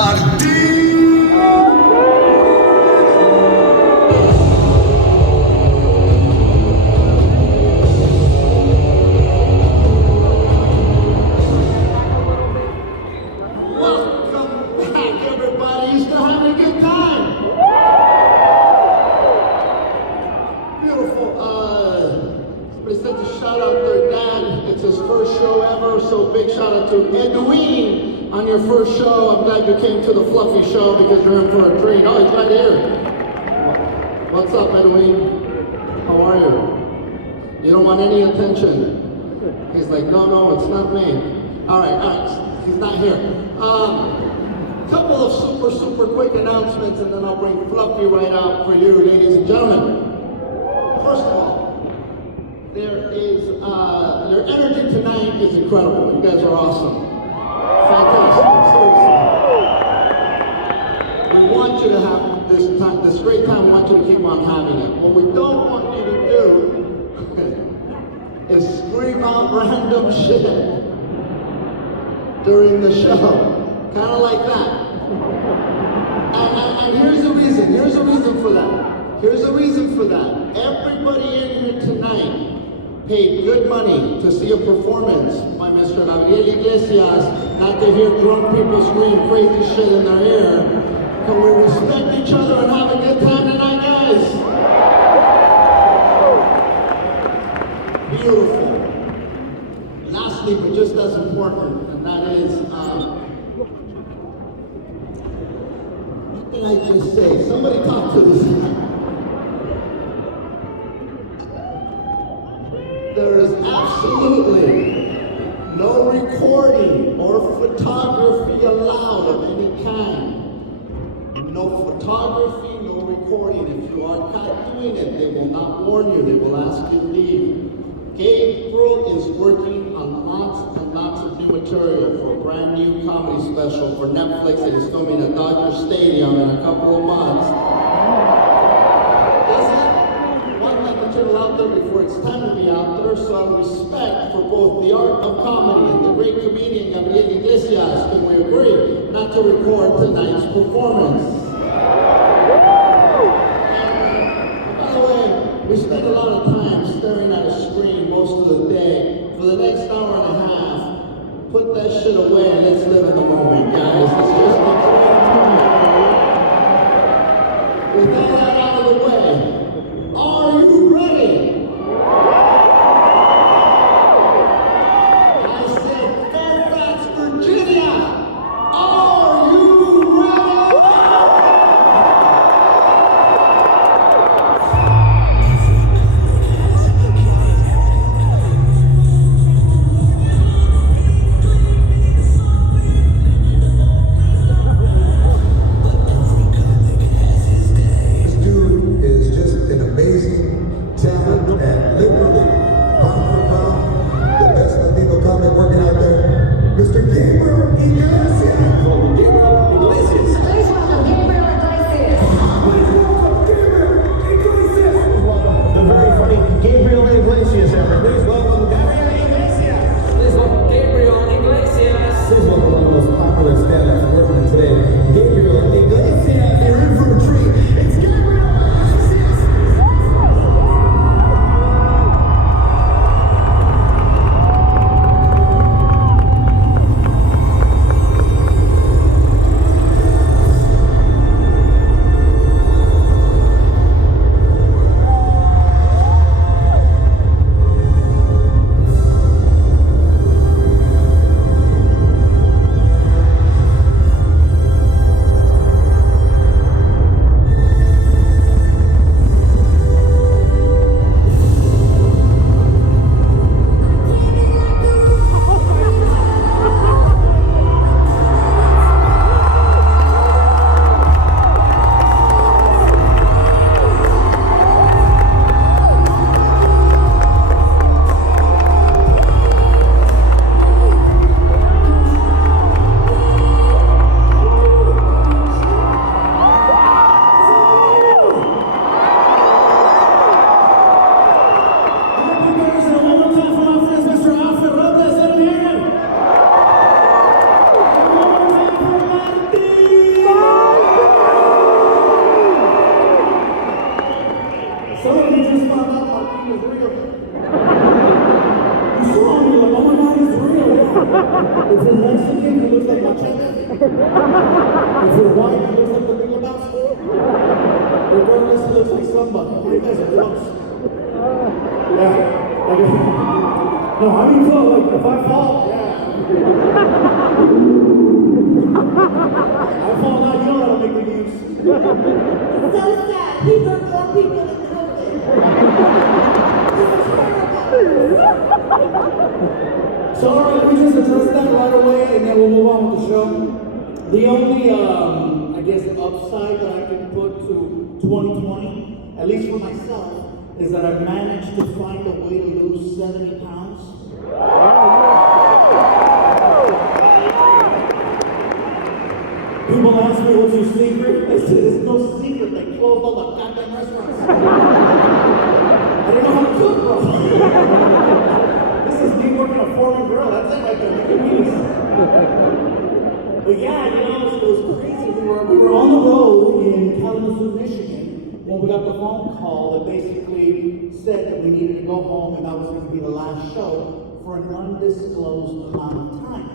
Welcome back, everybody. You still having a good time? Beautiful. Somebody said to shout out their dad. It's his first show ever, so big shout out to Edwin on your first show. I'm glad you came to the Fluffy show because you're in for a treat. Oh, he's right here. What's up, Edwin? How are you? You don't want any attention. He's like, no, it's not me. All right, he's not here. Couple of super quick announcements, and then I'll bring Fluffy right out for you, ladies and gentlemen. First of all, there is your energy tonight is incredible. You guys are awesome, fantastic. Seriously, we want you to have this great time. We want you to keep on having it. What we don't want you to do is scream out random shit during the show. Kind of like that. And here's the reason. Here's the reason for that. Everybody in here tonight paid good money to see a performance by Mr. Gabriel Iglesias, not to hear drunk people scream crazy shit in their ear. Can we respect each other and have a good time tonight, guys? Beautiful. Lastly, but just as important, and that is, what did I just say? Somebody talk to this. There is absolutely no recording or photography allowed of any kind. No photography, no recording. If you are caught doing it, they will not warn you. They will ask you to leave. Gabriel is working on lots and lots of new material for a brand new comedy special for Netflix that is filming at Dodger Stadium in a couple of months. Doesn't want that material out there before it's time to be out there, so out of respect for both the art of comedy and the great comedian Gabriel Iglesias, can we agree not to record tonight's performance? By the way, we spend a lot of time staring at a screen most of the day. For the next hour and a half, put that shit away and let's live in the moment, guys. Let's just enjoy the moment. With all that out of the way, are you ready? I said Fairfax, Virginia. Are you ready? If you're white, it looks like the Big Lebowski. Regardless, it looks like somebody. You guys are close. Yeah. Okay. No, how do you feel? Like, if I fall, yeah. I fall now, you know how to make the news. So sad. He hurt more people than COVID. So, all right, we just address that right away, and then we'll move on with the show. The only, I guess, upside that I can put to 2020, at least for myself, is that I've managed to find a way to lose 70 pounds. People ask me, what's your secret? I said, there's no secret. They closed all the goddamn restaurants. I didn't know how to cook, bro. This is me working a Foreman grill. That's it right there. Making meals. But yeah, you know, it was crazy. We were on the road in Kalamazoo, Michigan, when we got the phone call that basically said that we needed to go home and that was going to be the last show for an undisclosed amount of time.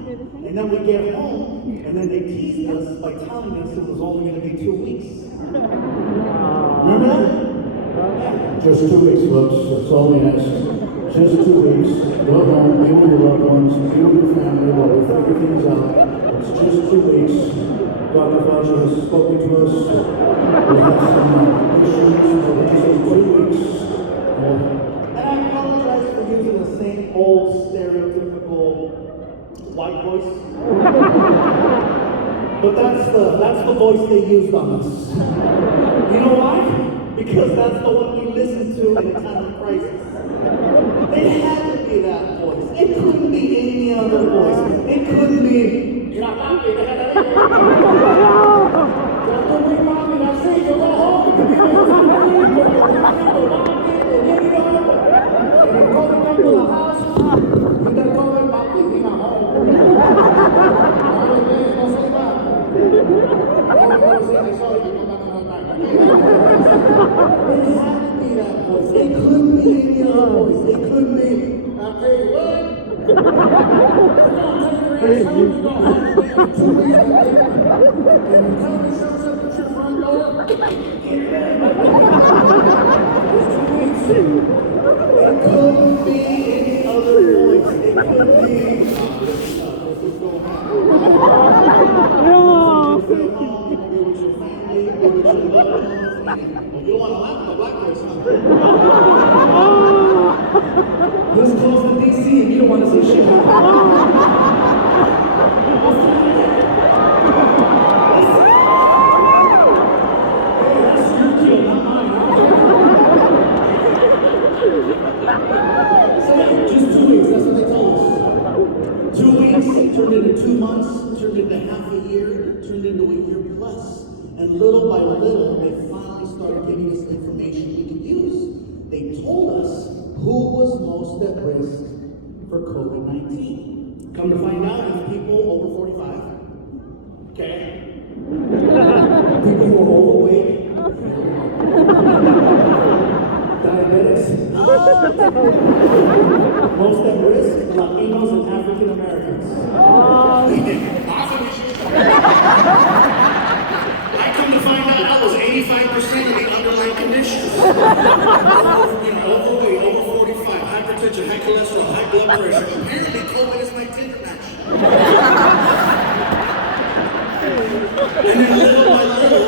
And then we get home, and then they teased us by telling us it was only going to be 2 weeks. Remember that? Yeah. Just 2 weeks, folks. That's all we ask. Just 2 weeks. Go home, be with your loved ones, be with your family while we figure things out. It's just 2 weeks. Dr. Fauci has spoken to us. We have some issues, but we just have 2 weeks. And I apologize for using the same old stereotypical white voice. But that's the voice they used on us. You know why? Because that's the one we listen to in a time of crisis. It had to be that voice. It couldn't be any other voice. It couldn't be, you're not happy, they had that in. Don't be mommy, I say you go home. To the house, you gotta go in, papi, we not home. All the days, no say that. It had to be that voice. It couldn't be any other voice. It couldn't be, I'll tell you what, we're gonna take your ass home, you're gonna have to wait 2 weeks, and the company shows up at your front door, get ready. It's 2 weeks. It couldn't be any other voice. It couldn't be. This is going on. Stay home, you can be with your family, be with your loved ones. You don't want to laugh at the black voice, huh? Let's close to DC and you don't want to see shit happen. Hey, that's your kill, not mine, huh? Just 2 weeks, that's what they told us. 2 weeks turned into 2 months, turned into half a year, turned into a year plus. And little by little, they finally started giving us information we could use. They told us who was most at risk for COVID-19. Come to find out, it's people over 45. Okay? People who are overweight. Diabetics. Most at risk, Latinos and African Americans. I come to find out that was 85% of the underlying conditions. Overweight, over 45, hypertension, high cholesterol, high blood pressure. Apparently, COVID is my Tinder match. And then little by little,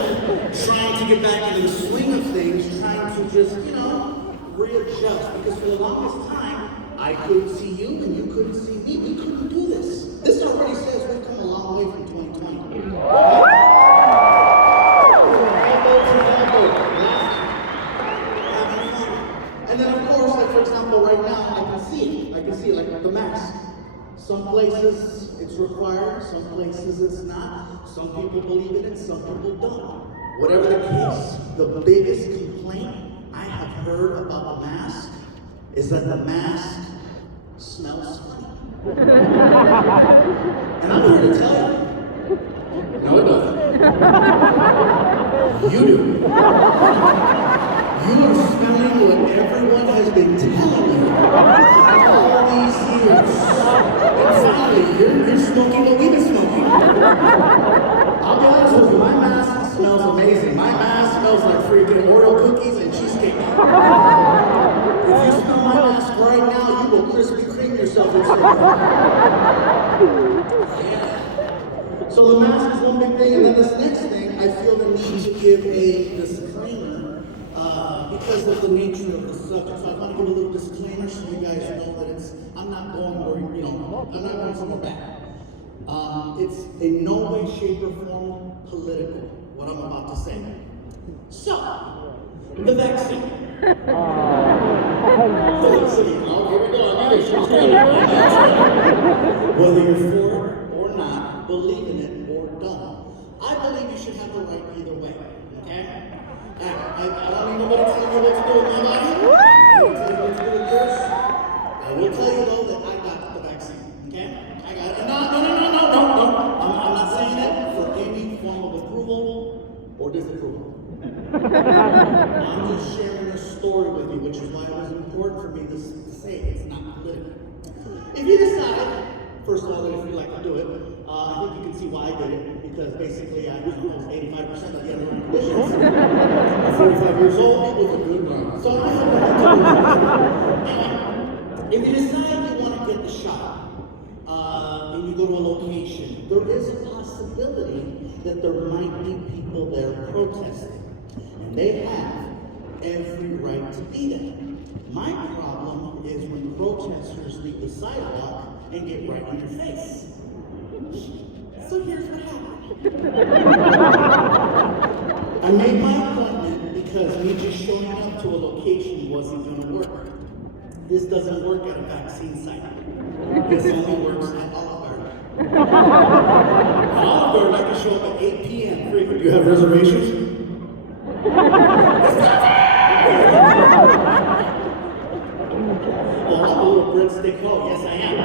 trying to get back into the swing of things, trying to just, readjust. Because for the longest time, I couldn't see you and you couldn't see me. We couldn't do this. This already says we've come a long way from 2020. And then of course, like for example, right now, I can see it like the mask. Some places it's required, some places it's not. Some people believe in it, some people don't. Whatever the case, the biggest complaint I have heard about the mask is that the mask smells funny. And I'm here to tell you, no it doesn't. You do. You are smelling what everyone has been telling you all these years. And finally, you're smoking what we've been smoking. So the mask is one big thing, and then this next thing, I feel the need to give a disclaimer because of the nature of the subject. So I want to give a little disclaimer so you guys know that I'm not going where, I'm not going somewhere bad. It's in no way, shape, or form political, what I'm about to say. So, the vaccine. Oh, here we go. I knew this was coming. Whether you're for it or not, believe in it or don't, I believe you should have the right either way. Okay? I don't need nobody telling me what to do with my body. I don't tell you what to do with yours. I will tell you though that I got the vaccine. Okay? I got it. No. I'm not saying it for any form of approval or disapproval. I'm just sharing a story with you, which is why it was important for me to say it's not political. If you decide, first of all, that if you'd like to do it, I think you can see why I did it, because basically I was 85% of the underlying conditions. I'm 45 years old, it was a good run. So I have nothing to lose. If you decide you want to get the shot, and you go to a location, there is a possibility that there might be people there protesting. And they have every right to be there. My problem is when protesters leave the sidewalk and get right in your face. So here's what happened. I made my appointment because me just showing up to a location wasn't going to work. This doesn't work at a vaccine site. This only works at Olive Garden. At Olive Garden, I can show up at 8 p.m. free. Do you have reservations? Well, I'm a little breadstick ho. Yes, I am.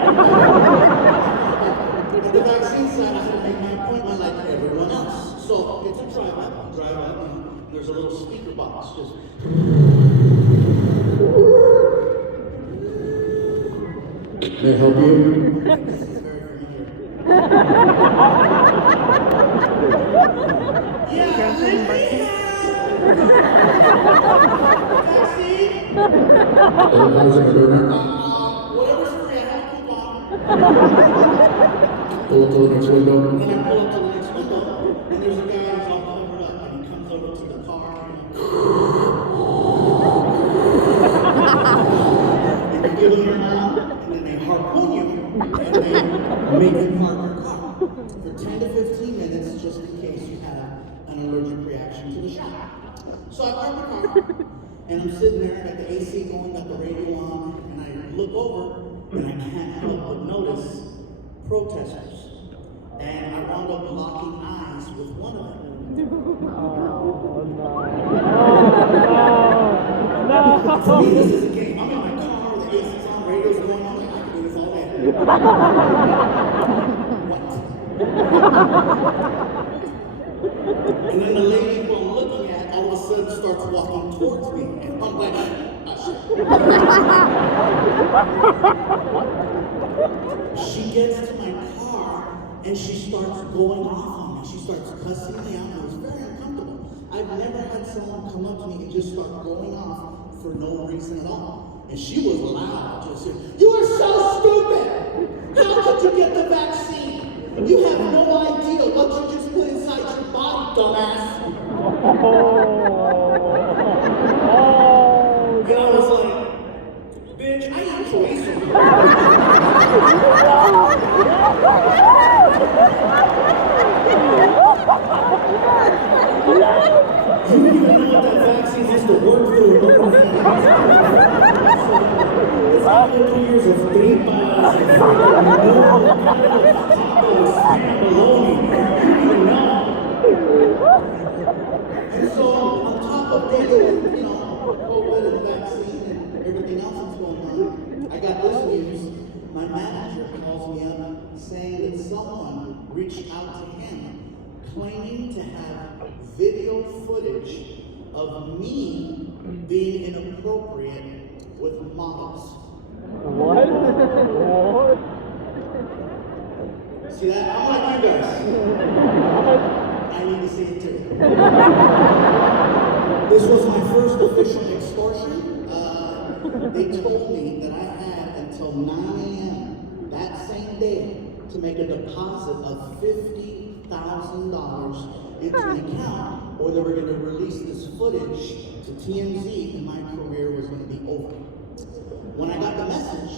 At the vaccine site, I had to make my appointment like everyone else. So it's a drive-up. And there's a little speaker box. Just. May I help you? This is very familiar. Yeah, let me have vaccine. How's it going? Whatever's free, I have a coupon. Pull up to the next window. And then I pull up to the next window, and there's a guy who's all covered up, and he comes over to the car, and you give him your arm, and then they harpoon you, and they make you park your car for 10 to 15 minutes, just in case you have an allergic reaction to the shot. So I park the car, and I'm sitting there, got the AC going, got the radio on, and I look over, and I can't help but notice protesters. And I wound up locking eyes with one of them. For me, this is a game. I'm in my car, the AC's on, radio's going on, I can do this all day. What? And then the lady who I'm looking at all of a sudden starts walking towards me, and I'm like, she gets to my car and she starts going off on me. She starts cussing me out. It was very uncomfortable. I've never had someone come up to me and just start going off for no reason at all. And she was loud, just saying, "You are so stupid! How could you get the vaccine? You have no idea what you just put inside your body, dumbass." And I was like, "Bitch, I ain't crazy." You don't even know what that vaccine has to work through. It's like 2 years of 3 miles and freaking spam baloney. You don't even know. And so on top of dealing with, COVID and the vaccine and everything else that's going on, I got this news. My manager calls me up saying that someone reached out to him claiming to have video footage of me being inappropriate with models. What? See that? I'm like you guys. I need to see it too. This was my first official extortion. They told me that I had until 9 a.m. same day to make a deposit of $50,000 into an account, or they were going to release this footage to TMZ and my career was going to be over. When I got the message,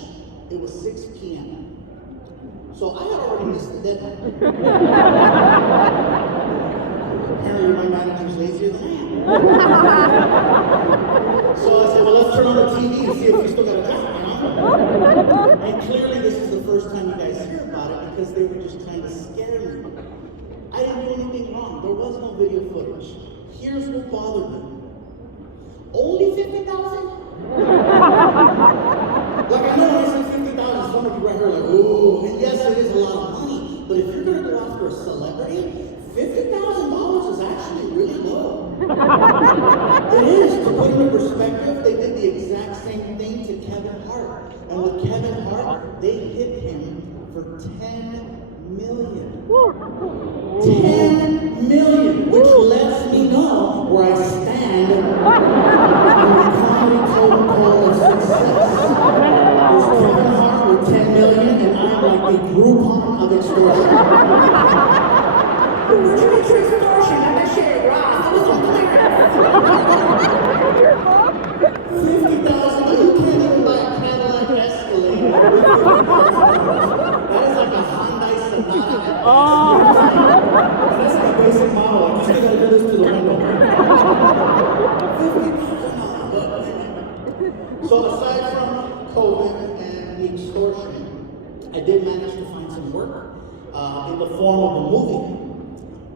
it was 6 p.m. So I had already missed the deadline. Apparently my manager's lazier than I am. So I said, well, let's turn on the TV and see if we still got a job, you know? And clearly this is the first time you guys hear about it because they were just trying to scare me. I didn't do anything wrong. There was no video footage. Here's what bothered me. Only 50,000? Like, I know when I say 50,000, some of you right here are like, ooh, and yes, it is a lot of money, but if you're gonna go after a celebrity, $50,000 is actually really low. It is. To put it in perspective, they did the exact same thing to Kevin Hart. And with Kevin Hart, they hit him for $10 million. 10 million, which lets me know where I stand in the comedy totem pole of success. There's Kevin Hart with 10 million, and I'm like the Groupon of extortion. Where'd you get your extortion? I'm not sure, Ross. It was on clearance. 50,000, you can't even buy a Cadillac Escalade with $50,000. That is like a Hyundai Sonata. That's like a basic model. I just gotta do this to the window. $50,000. So aside from COVID and the extortion, I did manage to find some work in the form of a movie.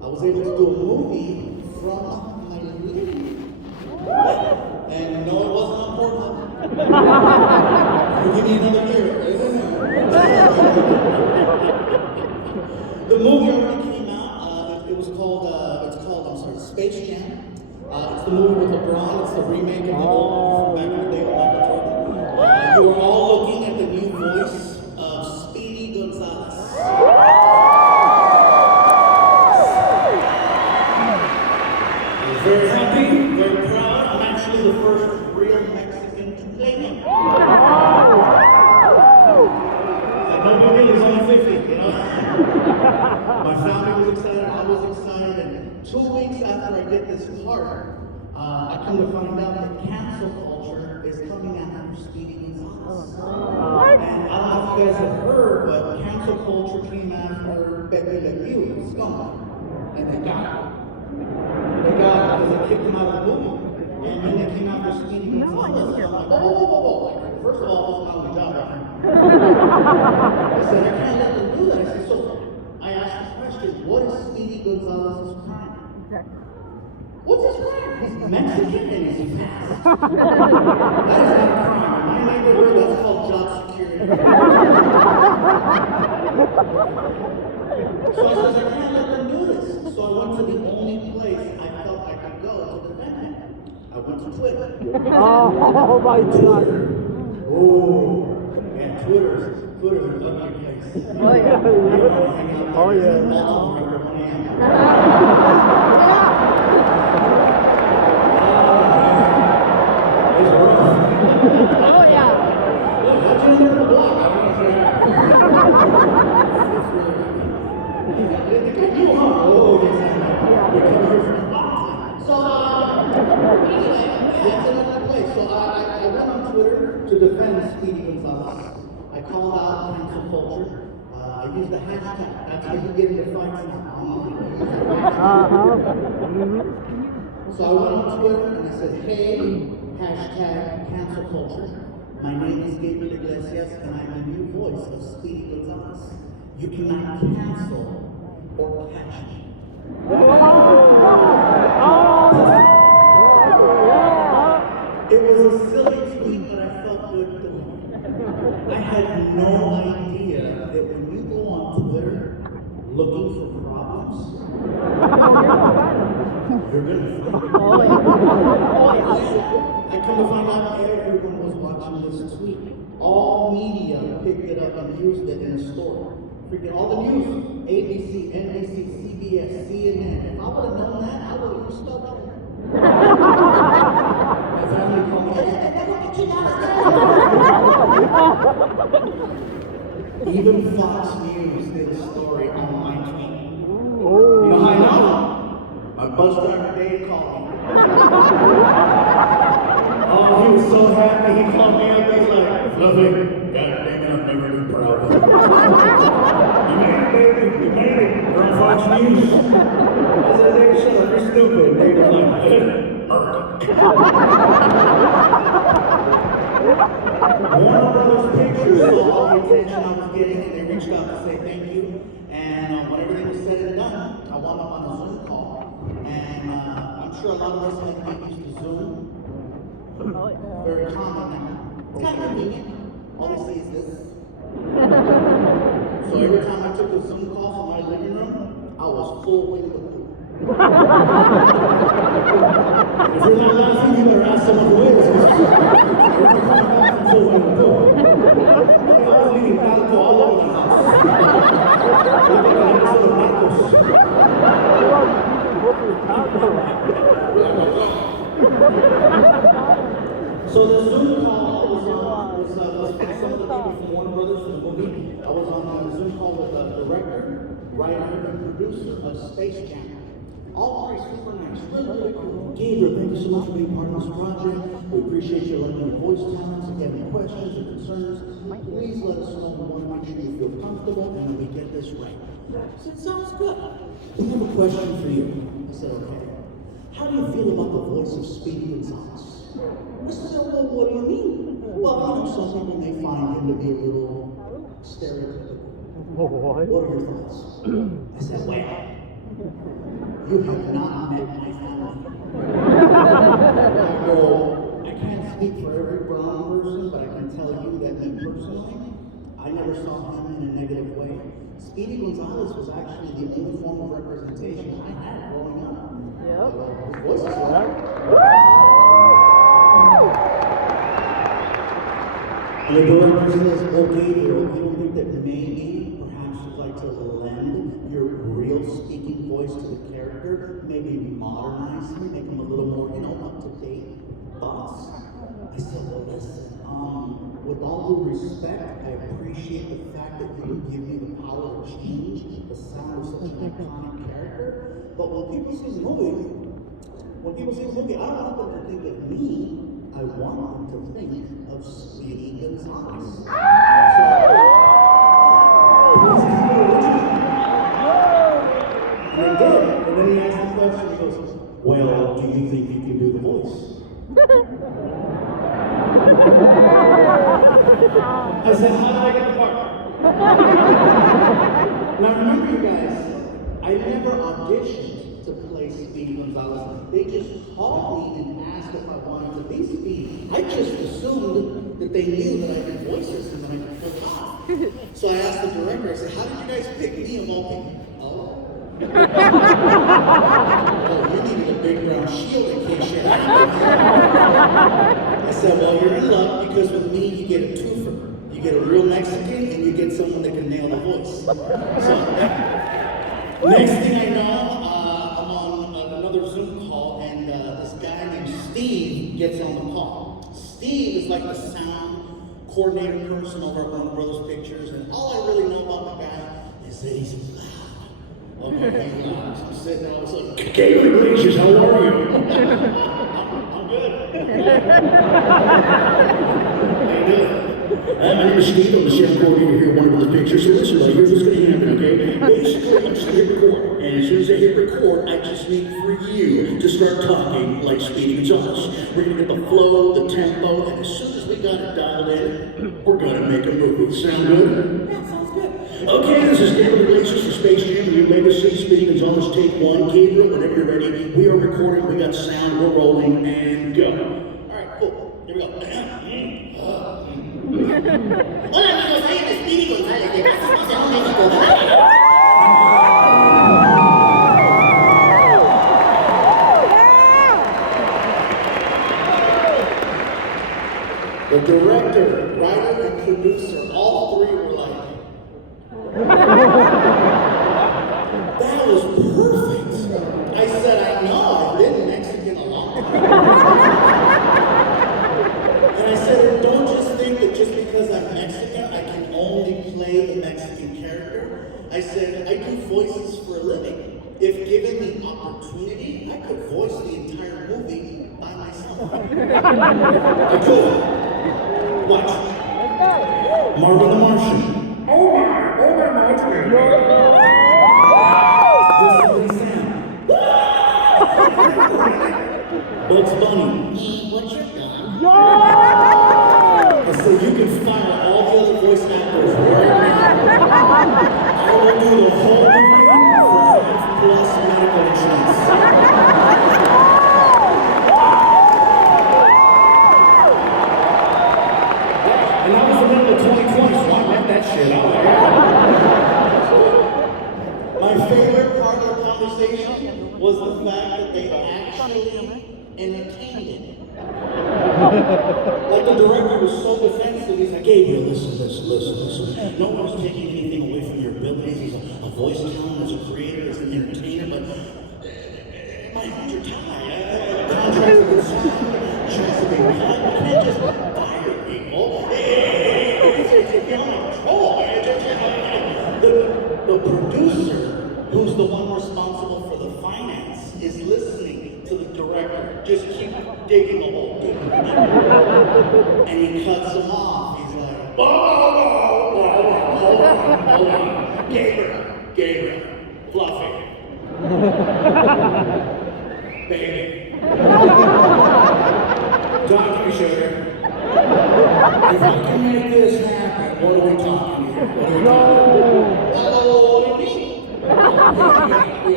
I was able to do a movie from my living room. And no, it wasn't on Pornhub. Give me another year. The movie already came out. It was called, Space Jam. It's the movie with LeBron. It's the remake of the old movie from back in the day with Michael Jordan. You are all looking at the new voice of Speedy Gonzalez. I'm very happy, very proud. I'm actually the first real Mexican to play him. No big deal, he's only 50, you know? My family was excited, I was excited, and 2 weeks after I get this part, I come to find out that cancel culture is coming after Speedy Gonzalez. And I don't know if you guys have heard, but cancel culture came after Pepe Le Pew, Scum, and they got it. They got it because they kicked him out of the movie. And then they came after Speedy Gonzalez, and I'm like, whoa. Like, first of all, it wasn't my job, right? I said, I can't let them do that. I said, so I asked the question, what is Speedy Gonzalez's crime? What's his crime? He's Mexican and he's fast. That is not a crime. In my neighborhood, that's called job security. So I said, I can't let them do this. So I went to the only place I felt I could go to defend him. I went to Twitter. Oh my God. Oh. And Twitter's an ugly place. Oh yeah. Oh yeah. It's rough. Oh yeah. Look, how'd you end up in the block? I don't know. You, huh? Oh, yes, I know. You're coming here for a long time. So, anyway, yeah, it's another place. So I went on Twitter to defend Speedy Gonzalez. I called out cancel culture. I used the hashtag. That's how you get into fights now. So I went on Twitter and I said, hey, hashtag cancel culture. My name is Gabriel Iglesias and I'm the new voice of Speedy Gonzalez. You cannot cancel or catch me. It was a silly tweet, but I felt good doing it. I had no idea that when you go on Twitter looking for problems, you're gonna find it. I come to find out everyone was watching this tweet. All media picked it up and used it in a story. Freaking all the news, ABC, NBC, CBS, CNN. If I would have known that, I would have used stuff like that. My family called me. Even Fox News did a story on my tweet. You Oh. know how I know? My bus driver Dave called me. Oh, he was so happy. He called me up. He's like, Fluffy, God dang it, I've never been proud of you. You made it, baby. You made it. You're on Fox News. I said, Dave, shut up. You're stupid. Dave was like, Warner Brothers Pictures saw all the attention I was getting, and they reached out to say thank you. And when everything was said and done, I wound up on a Zoom call. And I'm sure a lot of us have to get used to Zoom. Very common now. It's kind of convenient. All they see is this. So every time I took a Zoom call from my living room, I was full Winnie the Pooh. If you're not laughing, you better ask someone who is. Full Winnie the Pooh. I was leaving Calico all over the house. So the Zoom call was some of the people from Warner Brothers for the movie. I was on a Zoom call with the director, writer, and producer of Space Jam. All three super nice, really cool. Gabriel, thank you so much for being part of this project. We appreciate your lending your voice talents. If you have any questions or concerns, please let us know. We want to make sure you feel comfortable and that we get this right. I said, sounds good. We have a question for you. I said, okay. How do you feel about the voice of Speedy Gonzalez? I said, well, what do you mean? Well, some people may find him to be a little stereotypical. What? What are your thoughts? I said, well, you have not met my family. I can't speak for every brown person, but I can tell you that me personally, I never saw him in a negative way. Speedy Gonzalez was actually the only form of representation I had growing up. Yep. His voice is loud. And the director says, okay, you don't think that maybe, perhaps you'd like to lend your real speaking voice to the character, maybe modernize him, make him a little more, up-to-date thoughts? I said, well, listen, with all due respect, I appreciate the fact that you would give me the power to change the sound of such an iconic character, but when people see the movie, I don't want them to think of me, I want them to think of Speedy Gonzalez. So, please keep it original. And they did. And then he asked the question, he goes, well, do you think you can do the voice? I said, how did I get the part? Now remember, you guys, I never auditioned to play Speedy Gonzalez. They just called me and asked if I wanted to be Speedy. I just assumed that they knew that I did voices and that I could pull it off. So I asked the director, I said, how did you guys pick me of all people? Oh, you needed a big brown shield in case shit happened. I said, well, you're in luck because with me you get a twofer. You get a real Mexican and you get someone that can nail the voice. So next thing I know, I'm on another Zoom call and this guy named Steve gets on the call. Steve is like the sound coordinator person over at Warner Brothers Pictures, and all I really know about the guy is that he's loud. Okay, he's loud. So I'm sitting there, I was like, Gabriel Iglesias, how are you? I'm good. How you doing? My name is Steve, I'm the sound coordinator here at Warner Brothers Pictures. So listen, buddy, here's what's going to happen, okay? Basically, I'm just going to hit record. And as soon as I hit record, I just need for you to start talking like Speedy Gonzalez. We're going to get the flow, the tempo, and as soon as we got it dialed in, we're going to make a movie. Sound good? Yeah, sounds good. Okay, this is Gabriel Iglesias for Space Jam, New Legacy, Speedy Gonzalez, take one. Gabriel, whenever you're ready, we are recording, we got sound, we're rolling, and go. All right, cool. Here we go. Hola amigos, soy el Speedy González de Brasil, México. The director, writer, and producer, all three were like, that was perfect. I said, I know, I've been Mexican a long time. And I said, don't just think that just because I'm Mexican, I can only play the opportunity, I could voice the entire movie by myself. I could. Watch. Marvin the Martian. Omar Martin. Yosemite Sam. Bugs Bunny. What's your dog? And so you can fire all the other voice actors right now. I will do the whole movie for half+ medical insurance. And I was in the middle of 2020, so I met that shit out. My favorite part of the conversation was the fact that they actually entertained it. Like the director was so defensive, he's like, Gabriel, listen. No one's taking anything away from your abilities as a voice talent, as a creator, as an entertainer, but my hands are tied. Contracts have been signed, checks have been cut. You can't just fire people. It's beyond control. The producer, who's the one responsible for the finance, is listening to the director. Just keep digging a hole. And he cuts him off. He's like, whoa, hold on. Gabriel, Fluffy. Baby. Talk to me, sugar. If I can make this happen, what are we talking here? What are we talking? What do you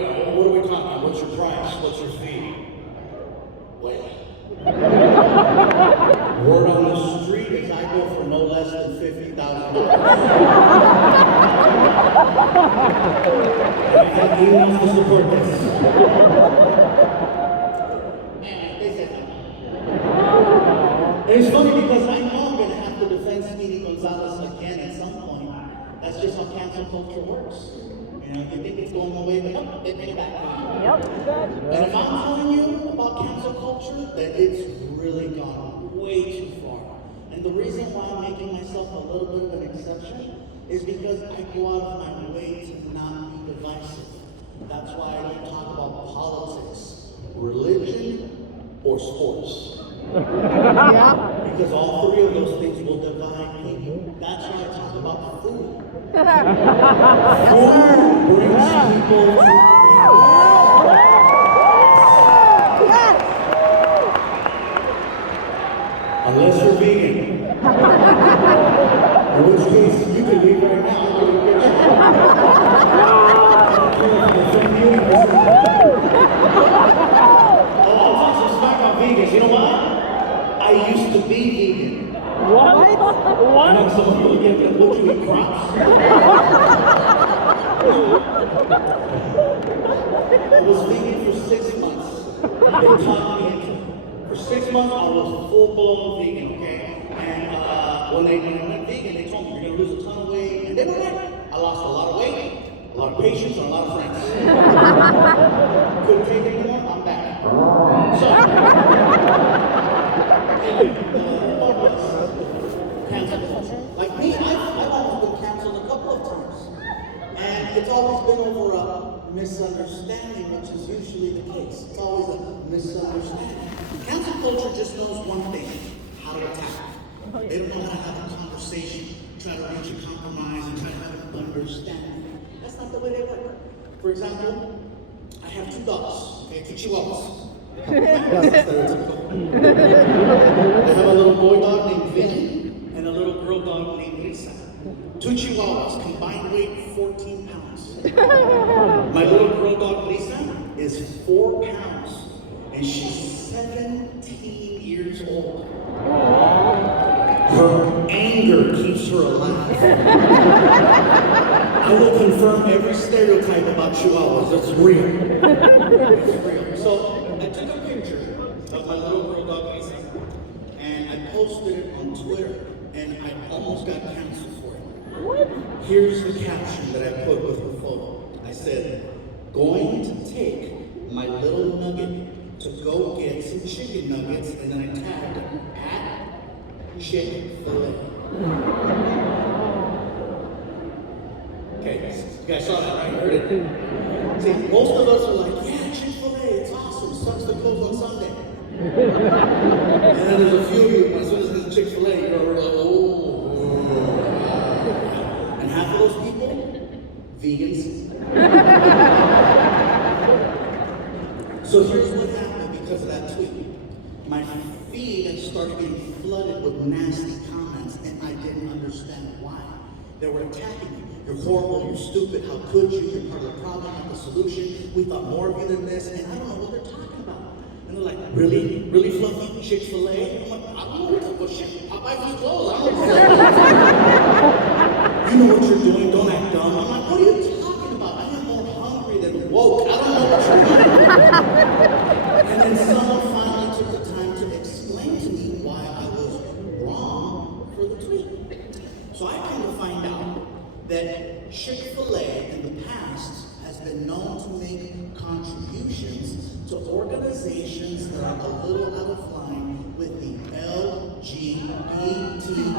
mean? What are we talking? What's your price? What's your fee? Wait. Word on the street is I go for no less than $50,000. And he wants to support this. And they said no. And it's funny because I know I'm going to have to defend Speedy Gonzalez again at some point. That's just how cancel culture works. You know, you think it's going away, but nope, they bring it back. And if I'm telling you about cancel culture, then it's really gone way too far. And the reason why I'm making myself a little bit of an exception is because I go out of my way to not be divisive. That's why I don't talk about politics, religion, or sports. Because all three of those things will divide people. That's why I talk about food. Food brings people together. Unless you're vegan. In which case, you can leave right now. I'll talk some smack on vegans. You know what? I used to be vegan. What? I know some people get that look you eat crops. I was vegan for 6 months. They taught me into it. For 6 months, I was full-blown vegan, okay? And when I went vegan, they told me you're gonna lose a ton of weight, and they were right. I lost a lot of weight, a lot of patience, and a lot of friends. Couldn't take anymore. I'm back. So, cancel culture. Like me, I've almost been canceled a couple of times, and it's always been over a misunderstanding, which is usually the case. It's always a misunderstanding. Cancel culture just knows one thing: how to attack. They don't know how to have a conversation, try to reach a compromise, and try to have an understanding. That's not the way they work. For example, I have 2 dogs, okay, 2 chihuahuas. That's stereotypical. I have a little boy dog named Vinny and a little girl dog named Lisa. 2 chihuahuas, combined weight 14 pounds. My little girl dog Lisa is 4 pounds, and she's 17 years old. Her anger keeps her alive. I will confirm every stereotype about chihuahuas. It's real. It's real. So I took a picture of my little girl dog Lisa, and I posted it on Twitter, and I almost got canceled for it. What? Here's the caption that I put with the photo. I said, going to take my little nugget to go get some chicken nuggets, and then I tagged at Chick-fil-A. Okay, you guys saw that, right? Heard it? See, most of us are like, yeah, Chick-fil-A. And then there's a few of you, as soon as it's Chick-fil-A, you're already like, oh. And half of those people, vegans. So here's what happened because of that tweet. My feed had started getting flooded with nasty comments, and I didn't understand why. They were attacking me. You're horrible, you're stupid, how could you? You're part of the problem, not the solution. We thought more of you than this, and I don't know what they're talking about. And they're like, really? Really fluffy? Chick-fil-A? I'm like, I don't know what shit. Popeye's was closed. I don't know. You know what you're doing, don't act dumb. I'm like, what are you talking about? I am more hungry than woke. I don't know what you're doing. And then someone finally took the time to explain to me why I was wrong for the tweet. So I come to find out that Chick-fil-A in the past has been known to make contributions to organizations that are a little out of line with the LGBTQ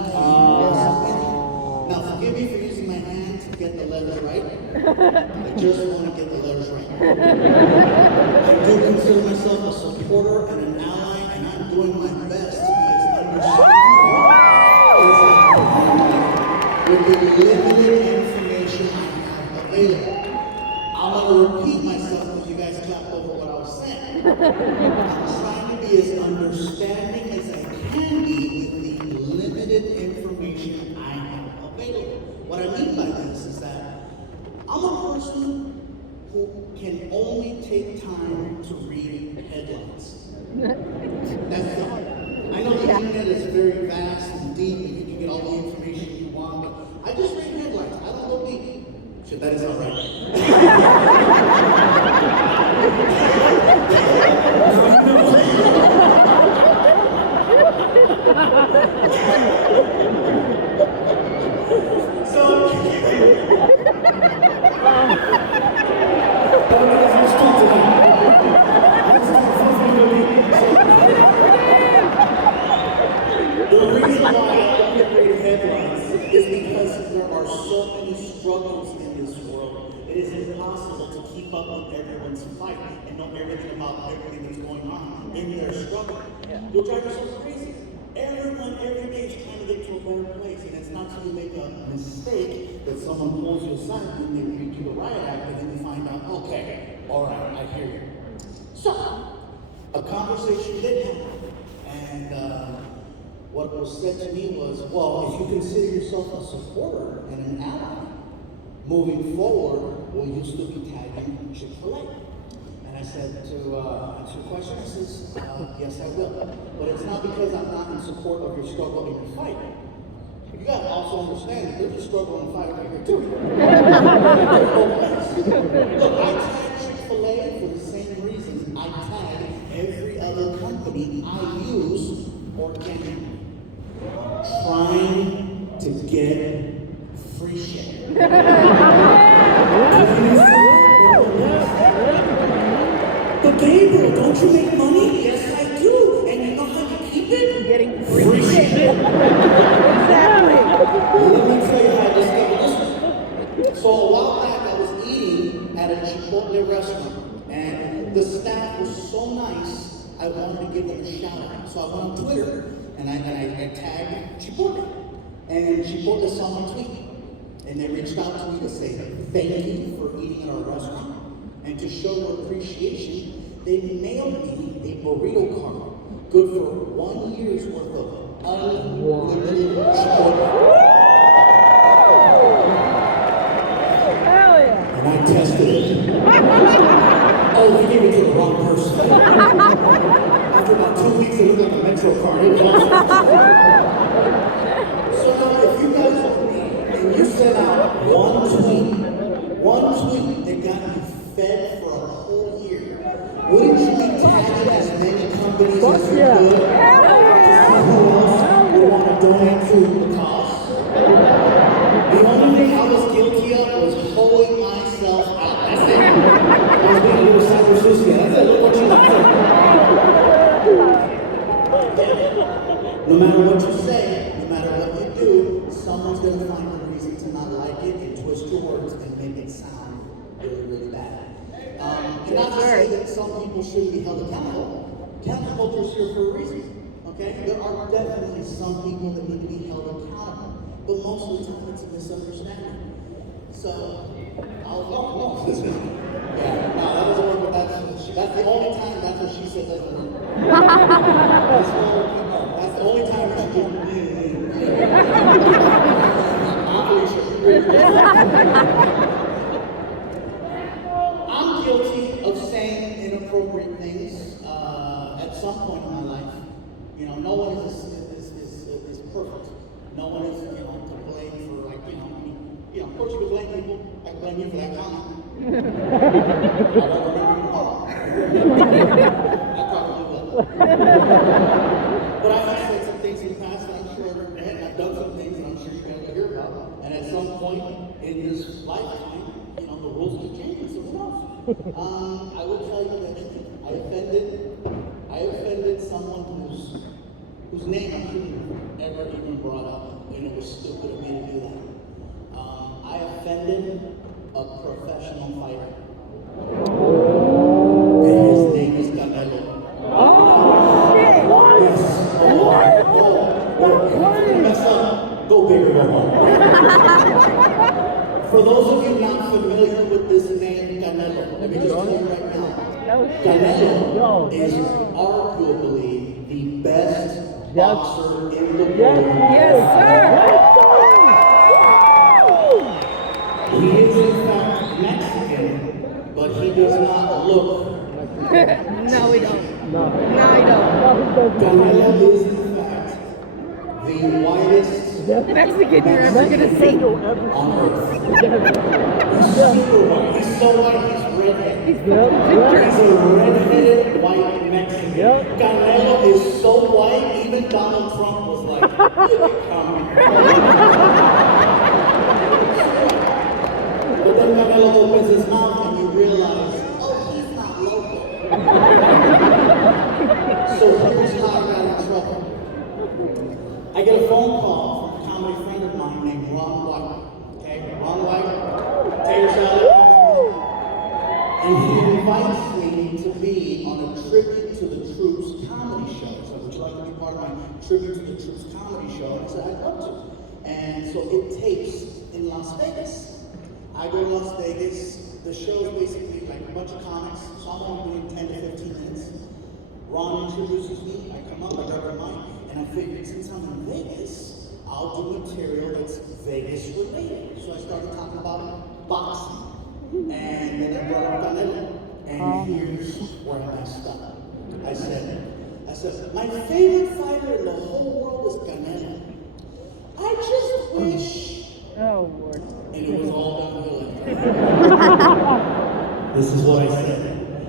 community. Now forgive me for using my hand to get the letters right. I just want to get the letters right. I do consider myself a supporter and an ally, and I'm doing my best to be as understanding as I can with the limited information I have available. I'm going to repeat myself because you guys clapped over what I was saying. I'm trying to be as understanding as I can be with the limited information I have available. What I mean by this is that I'm a person who can only take time to read headlines. That's all. I know the internet is very vast and deep and you can get all the information you want, but I just read headlines. I don't go deep. Shit, that is not right. The reason why I don't read headlines is because there are so many struggles in this world. It is impossible to keep up with everyone's fight and know everything about everything that's going on in their struggle. You'll drive yourself crazy. Everyone every day is trying to get to a better place, and it's not until you make a mistake that someone pulls you aside and they read you the riot act, and then you find out, okay, all right, I hear you. So, a conversation did happen, and what was said to me was, well, if you consider yourself a supporter and an ally, moving forward, will you still be tagging Chick-fil-A? And I said to answer your question, I says, yes, I will. But it's not because I'm not in support of your struggle and your fight. You gotta also understand that there's a struggle and fight over here too. Look, I tag Chick-fil-A for the same reason I tag every other company I use organically. Trying to get free shit. But Gabriel, don't you make money? Yes, I do. And you know how you keep it? Getting free shit. Exactly. Let me tell you how I discovered this one. So a while back, I was eating at a Chipotle restaurant, and the staff was so nice, I wanted to give them a shout out. So I went on Twitter, and I tagged Chipotle. And Chipotle saw my tweet. And they reached out to me to say thank you for eating at our restaurant. And to show their appreciation, they mailed me a burrito card, good for 1 year's worth of unlimited Chipotle. Hell yeah. And I tested it. Oh, they gave it to the wrong person. After about 2 weeks, it looked like a Metro card. It was awesome. So now, if you guys agree, and you sent out one tweet that got you fed for a whole year, wouldn't you be tagging as many companies as you yeah. could? To see who else would want to donate to the cause? The only thing I was guilty of was holding myself out. That's it. I was being a little sacrificial. That's it. Look what you got. No matter what you say, no matter what you do, someone's going to find a reason to not like it and twist your words and make it sound really, really bad. And not to say that some people shouldn't be held accountable, cancel culture is here for a reason. Okay? There are definitely some people that need to be held accountable, but most of the time it's a misunderstanding. So, I'll listen. Yeah, no, that doesn't work, but that's the only time that's what she said doesn't work. That's the only time she did. I'm guilty of saying inappropriate things at some point in my life. You know, no one is perfect. No one is, to blame for, like, of course you can blame people. I can blame you for that comment. I won't remember you tomorrow. I probably will. But I have said some things in the past that I'm sure I've regret, and I've done some things that I'm sure you're going to hear about. And at some point in this lifetime, the rules can change, so who knows? I will tell you that I offended someone whose name I shouldn't have ever even brought up, and it was stupid of me to do that. I offended a professional fighter. And his name is Canelo. Yes. Mess up. Go big or go home. For those of you not familiar with this name, Canelo, let me just tell you right now. Canelo is arguably the best boxer in the world. Yes, sir. He is in fact Mexican, but he does not look. No, we don't. No, he don't. Canelo is in fact the whitest Mexican you're ever gonna see. on earth. He's super white. He's so white, he's redhead. He's a redheaded white Mexican. Canelo is so white, even Donald Trump was like, come. But then Canelo opens his mouth and you realize, oh, he's not local. So here's how I got in trouble. I get a phone call from a comedy friend of mine named Ron White. Okay, Ron White, Tater Salad. And he invites me to be on a Tribute to the Troops comedy show. So would you like to be part of my Tribute to the Troops comedy show? And I said, I'd love to. And so it tapes in Las Vegas. I go to Las Vegas. The show is basically like a bunch of comics. So I'm only doing 10 to 15 minutes. Ron introduces me. I come up, I grab a mic, and I figured since I'm in Vegas, I'll do material that's Vegas related. So I started talking about boxing. And then I brought up Canelo. And here's where I messed up. I said, my favorite fighter in the whole world is Canelo. I just wish. Oh, Lord. And it was all downhill. This is what I said.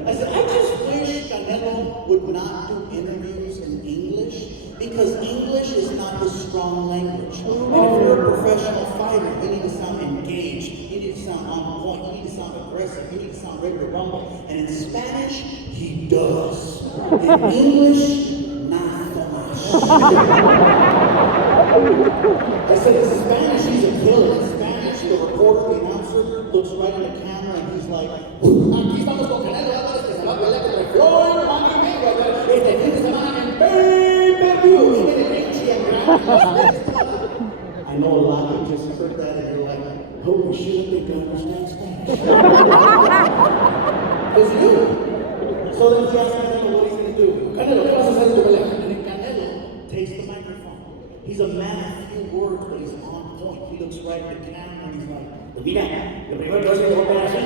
I just wish Canelo would not do interviews in English, because English is not his strong language. And if you're a professional fighter, you need to sound engaged, you need to sound on point, you need to sound aggressive, you need to sound ready to rumble. And in Spanish, he does. In English, not so much. I said, in Spanish, he's a killer. In Spanish, the reporter, the announcer, looks right in the camera and he's like, aquí estamos con Canelo Álvarez, que se va a pelear contra Floyd Mayweather este fin de semana en pay-per-view. I know a lot of you just heard that and you're like, holy shit, I think I understand Spanish. It's you. So then he asked Canelo what he's going to do. Canelo, ¿qué vas a hacer en tu pelea? And then Canelo takes the microphone. He's a man of few words, but he's on point. He looks right at the camera and he's like, pues mira, lo primero que hace es golpear así,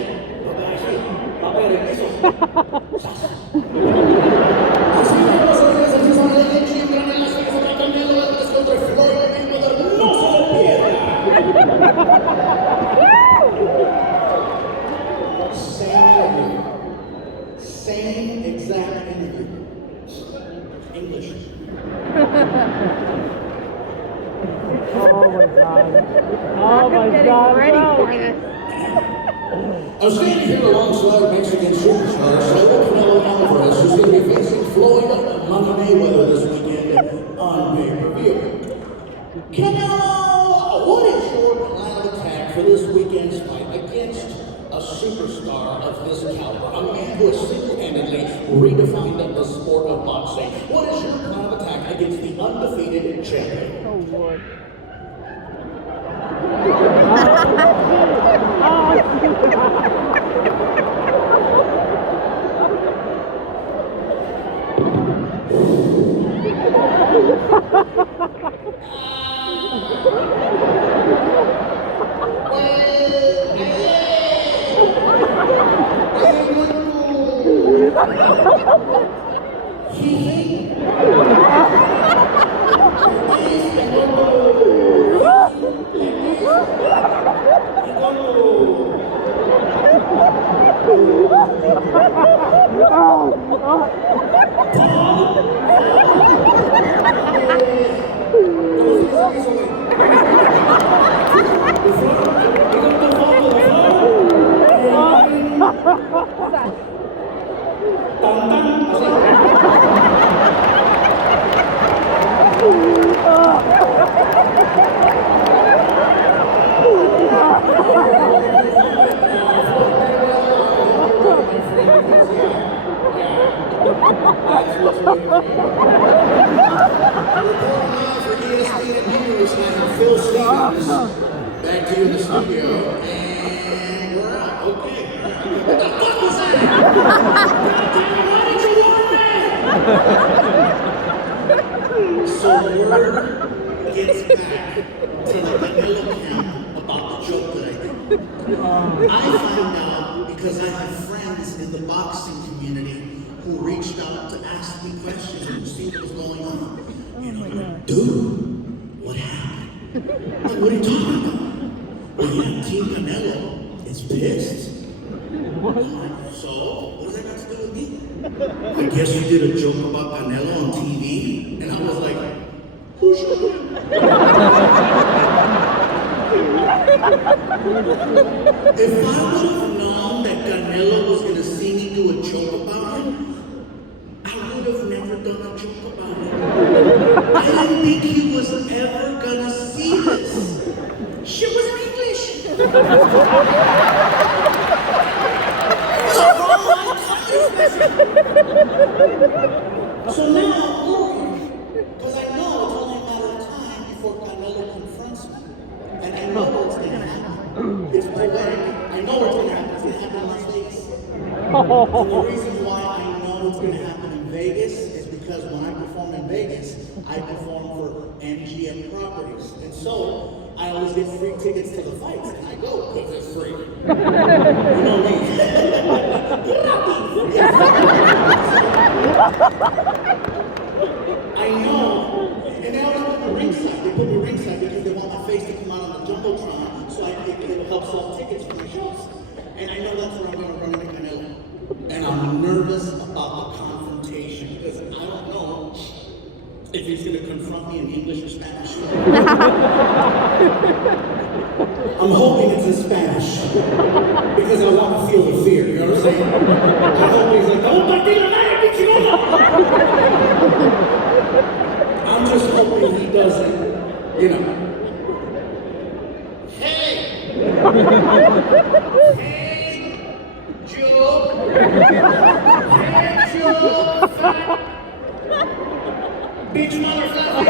va a pegar el piso. Así que los hombres aquí son de leche y entran en las filas de Canelo Álvarez contra Floyd Mayweather. No se lo pierda. Same exact interview. English. Oh, my God. Oh, my God. Ready for this. I'm standing here alongside Mexican superstar Saúl Canelo Álvarez, who's going to be facing Floyd Mayweather this weekend on pay-per-view. Canelo, what is your plan of attack for this weekend's fight against a superstar of this caliber, a man who has single-handedly redefined the sport of boxing. What is your plan of attack against the undefeated champion? Oh, Lord. Phil Stevens, back to you in the studio, and we're out. Okay. What the fuck was that? Why did you warn me? So word gets back to the Canelo camp about the joke that I did. I found out because I have friends in the boxing community who reached out to ask me questions and see what was going on. And I'm like, dude, what happened? Like, what are you talking about? Well, yeah, Team Canelo is pissed. So, what does that got to do with me? I guess you did a joke about Canelo on TV, and I was like, who's your man? If I would have known that Canelo was going to see me do a joke about him, I would have never done a joke about him. I didn't think he was ever gonna see this. Shit was in English. So now I'm worried, because I know it's only a matter of time before Canelo confronts me. And I know what's gonna happen. It's poetic. I know what's gonna happen. It's gonna happen in Las Vegas. And the reason why I know it's gonna happen in Vegas is because when I perform in Vegas, I perform for MGM Properties. And so, I always get free tickets to the fights, and I go because it's free. You know me. I know. And they always put me ringside. They put me ringside because they want my face to come out on the Jumbotron, so it'll help sell tickets for the shows. And I know that's where I'm going to run into Canelo. And I'm nervous about the confrontation because I don't know if he's going to confront me in English or Spanish. I'm hoping it's in Spanish because I want to feel the fear, you know what I'm saying? I hope he's like, oh, my God, I'm just hoping he doesn't, you know. Hey! Hey, Joe! Hey, Joe! Bitch motherfucker!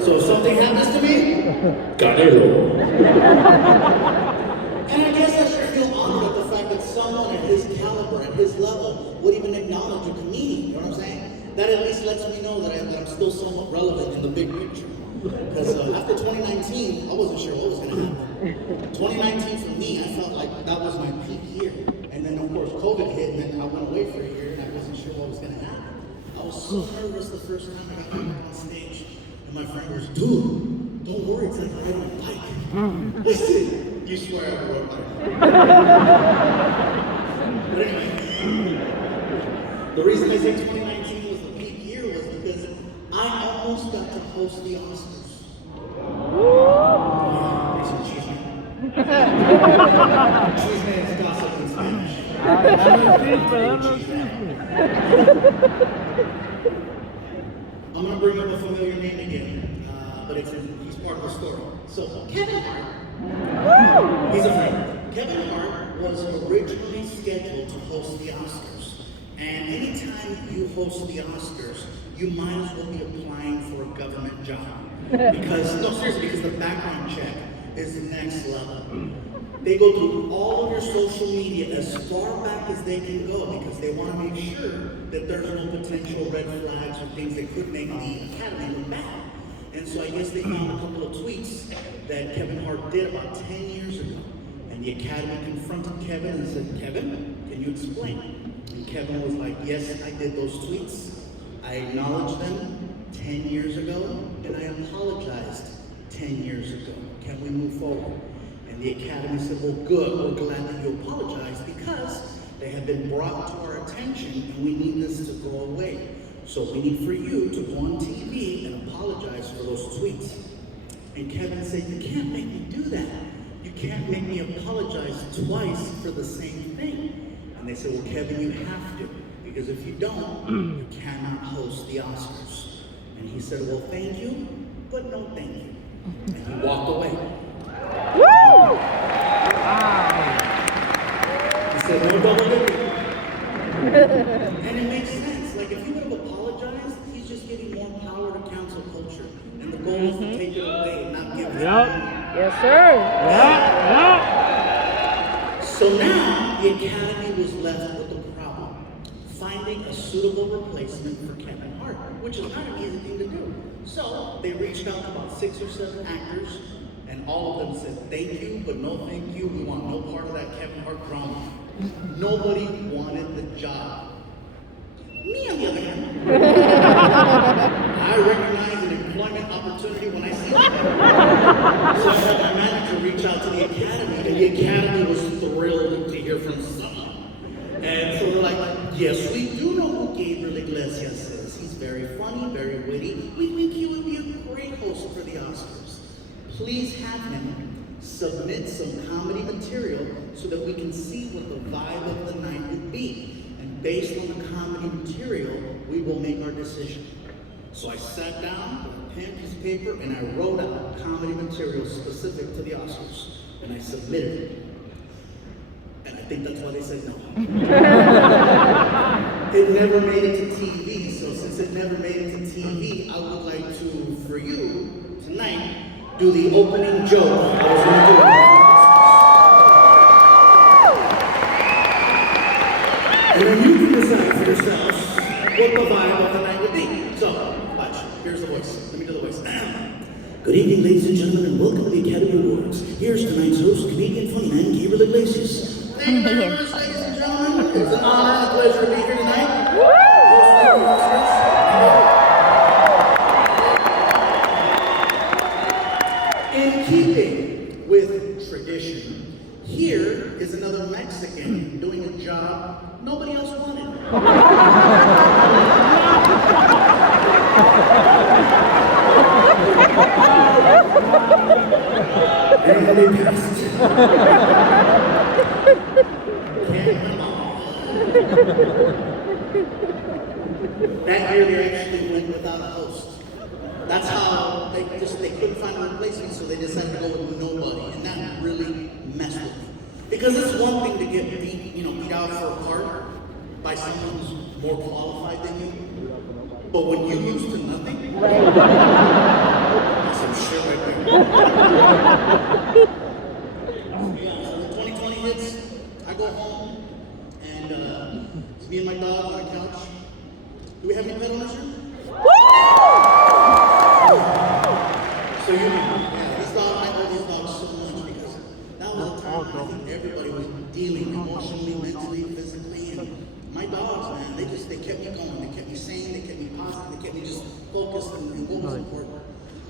So if something happens to me, Canelo. And I guess I should feel honored at the fact that someone at his caliber, at his level, would even acknowledge a comedian, you know what I'm saying? That at least lets me know that I'm still somewhat relevant in the big picture. Because after 2019, I wasn't sure what was going to happen. 2019 for me, I felt like that was my peak year. And then of course COVID hit, and then I went away for a year, and I wasn't sure what was going to happen. I was so nervous the first time I got back on stage. And my friend goes, dude, don't worry, it's like riding a bike. Listen, you swear I rode a bike. But anyway, the reason I say 2019 was the peak year was because I almost got to host the Oscars. Cheese man is gossip in Spanish. I'm going to bring up a familiar name again, but he's part of the story. So, Kevin Hart He's a friend. Kevin Hart was originally scheduled to host the Oscars. And anytime you host the Oscars, you might as well be applying for a government job. No, seriously, because the background check is the next level. They go through all of your social media as far back as they can go because they want to make sure that there's no potential red flags or things that could make the Academy look bad. And so I guess they found a couple of tweets that Kevin Hart did about 10 years ago. And the Academy confronted Kevin and said, Kevin, can you explain? And Kevin was like, yes, I did those tweets. I acknowledged them 10 years ago, and I apologized 10 years ago. Can we move forward? And the Academy said, well, good, we're glad that you apologized because they have been brought to our attention and we need this to go away. So we need for you to go on TV and apologize for those tweets. And Kevin said, you can't make me do that. You can't make me apologize twice for the same thing. And they said, well, Kevin, you have to, because if you don't, you cannot host the Oscars. And he said, well, thank you, but no thank you. And he walked away. Woo! He said, no double dipping. And it makes sense. Like, if he would have apologized, he's just giving more power to cancel culture. And the goal is to take it away and not give it back. Yes, sir. So now, the Academy was left with a problem. Finding a suitable replacement for Kevin Hart, which is not an easy thing to do. So, they reached out to about 6 or 7 actors, and all of them said, thank you, but no thank you. We want no part of that Kevin Hart drama. Nobody wanted the job. Me, on the other hand, I recognize an employment opportunity when I see it. So I had my manager reach out to the Academy, and the Academy was thrilled to hear from someone. And so they're like, yes, we do know who Gabriel Iglesias is. He's very funny, very witty. We think he would be a great host for the Oscars. Please have him submit some comedy material so that we can see what the vibe of the night would be. And based on the comedy material, we will make our decision. So I sat down with a pen, piece of paper, and I wrote out comedy material specific to the Oscars. And I submitted it. And I think that's why they said no. It never made it to TV, so since it never made it to TV, I would like to, for you, tonight, do the opening joke I was going to do. And then you can decide for yourselves what the vibe of the night would be. So, watch. Here's the voice. Let me do the voice. Good evening, ladies and gentlemen, and welcome to the Academy Awards. Here's tonight's host, comedian, funny man, Gabriel Iglesias. Thank you very much, ladies and gentlemen. It's an honor and a pleasure to be here tonight. In keeping with tradition, here is another Mexican doing a job nobody else wanted. And they passed. That year they actually went without a host. That's how they couldn't find a replacement, so they decided to go with nobody, and that really messed with me. Because it's one thing to get beat out for a part by someone who's more qualified than you, but when you're used to nothing, that's some shit right there. Yeah, so when 2020 hits, I go home, and it's me and my dog on the couch. Do we have any pet owners here? So this dog, I know these dogs so much because that was a time when I think everybody was dealing emotionally, mentally, physically, and my dogs, man, they kept me going, they kept me sane, they kept me positive, they kept me just focused and what was important.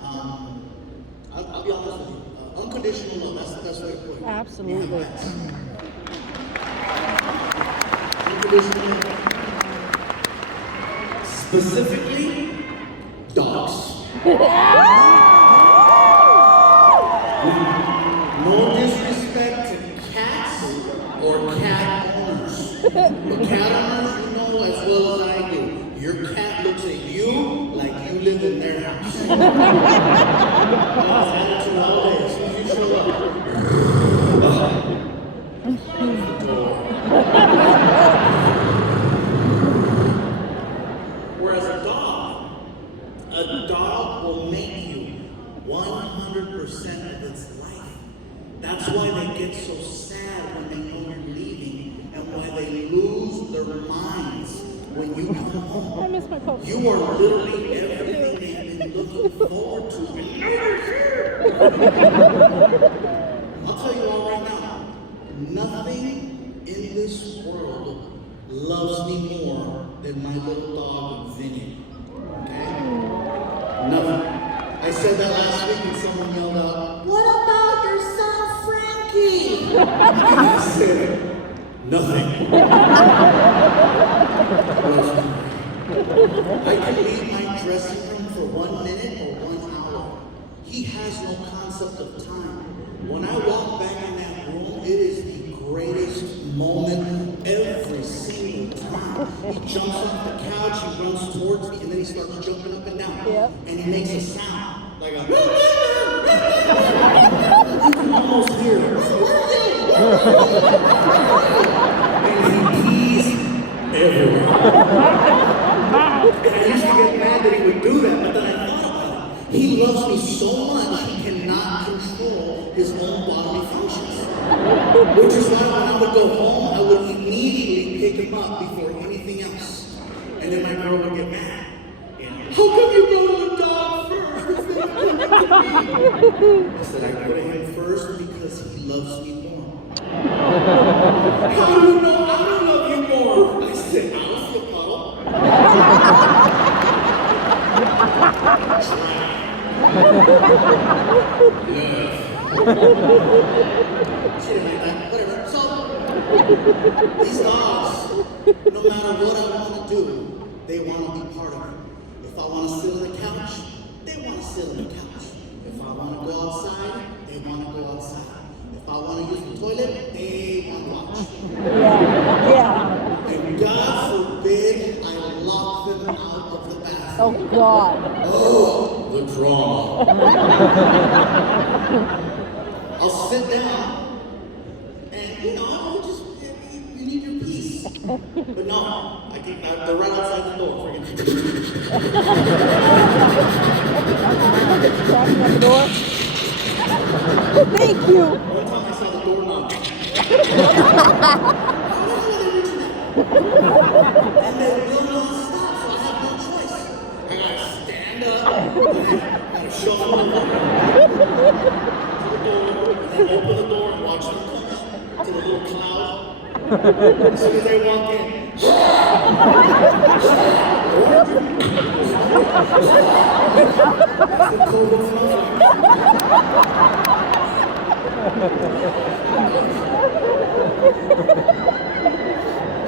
I'll be honest with you, unconditional love, that's the best way to put it. Absolutely. Unconditional love. Specifically, dogs. No disrespect to cats or cat owners. The cat owners, you know as well as I do. Your cat looks at you like you live in their house. That's attitude all day. As soon as you show up. That's why they get so sad when they know you're leaving and why they lose their minds when you come home. I miss my puppy. You are literally everything they've been looking forward to. And now you're here. I'll tell you all right now, nothing in this world loves me more than my little dog, Vinny. Okay? Nothing. I said that last week and someone yelled out, "What about your son, Frankie?" And I said, nothing. I can leave my dressing room for 1 minute or 1 hour. He has no concept of time. When I walk back in that room, it is the greatest moment every single time. He jumps off the couch, he runs towards me, and then he starts jumping up and down. Yep. And he makes a sound like a you can almost hear it. And he pees everywhere. And I used to get mad that he would do that, but then I thought about it. He loves me so much he cannot control his own bodily functions. Which is why when I would go home, I would immediately pick him up before anything else. And then my girl would get mad. How come you go to the dog first? I said I go to him first because he loves me more. How do you know I don't love you more? I said, I'll flip puddle. Shit like that, whatever. So, these dogs, no matter what I want to do, they want to be part of it. If I want to sit on the couch, they want to sit on the couch. If I want to go outside, they want to go outside. If I want to use the toilet, they want to watch. Yeah. And God forbid I lock them out of the bathroom. Oh, God. Oh, the drama. I'll sit down and, you need your peace. But no, they're right outside the door. Cracking on the door. Thank you. One time I saw the door knob. And they will not stop, so I have no choice. I gotta stand up, and I gotta shove them over to the door, and then open the door and watch them come in to the little cloud. As soon as they walk in, that's the COVID smells like.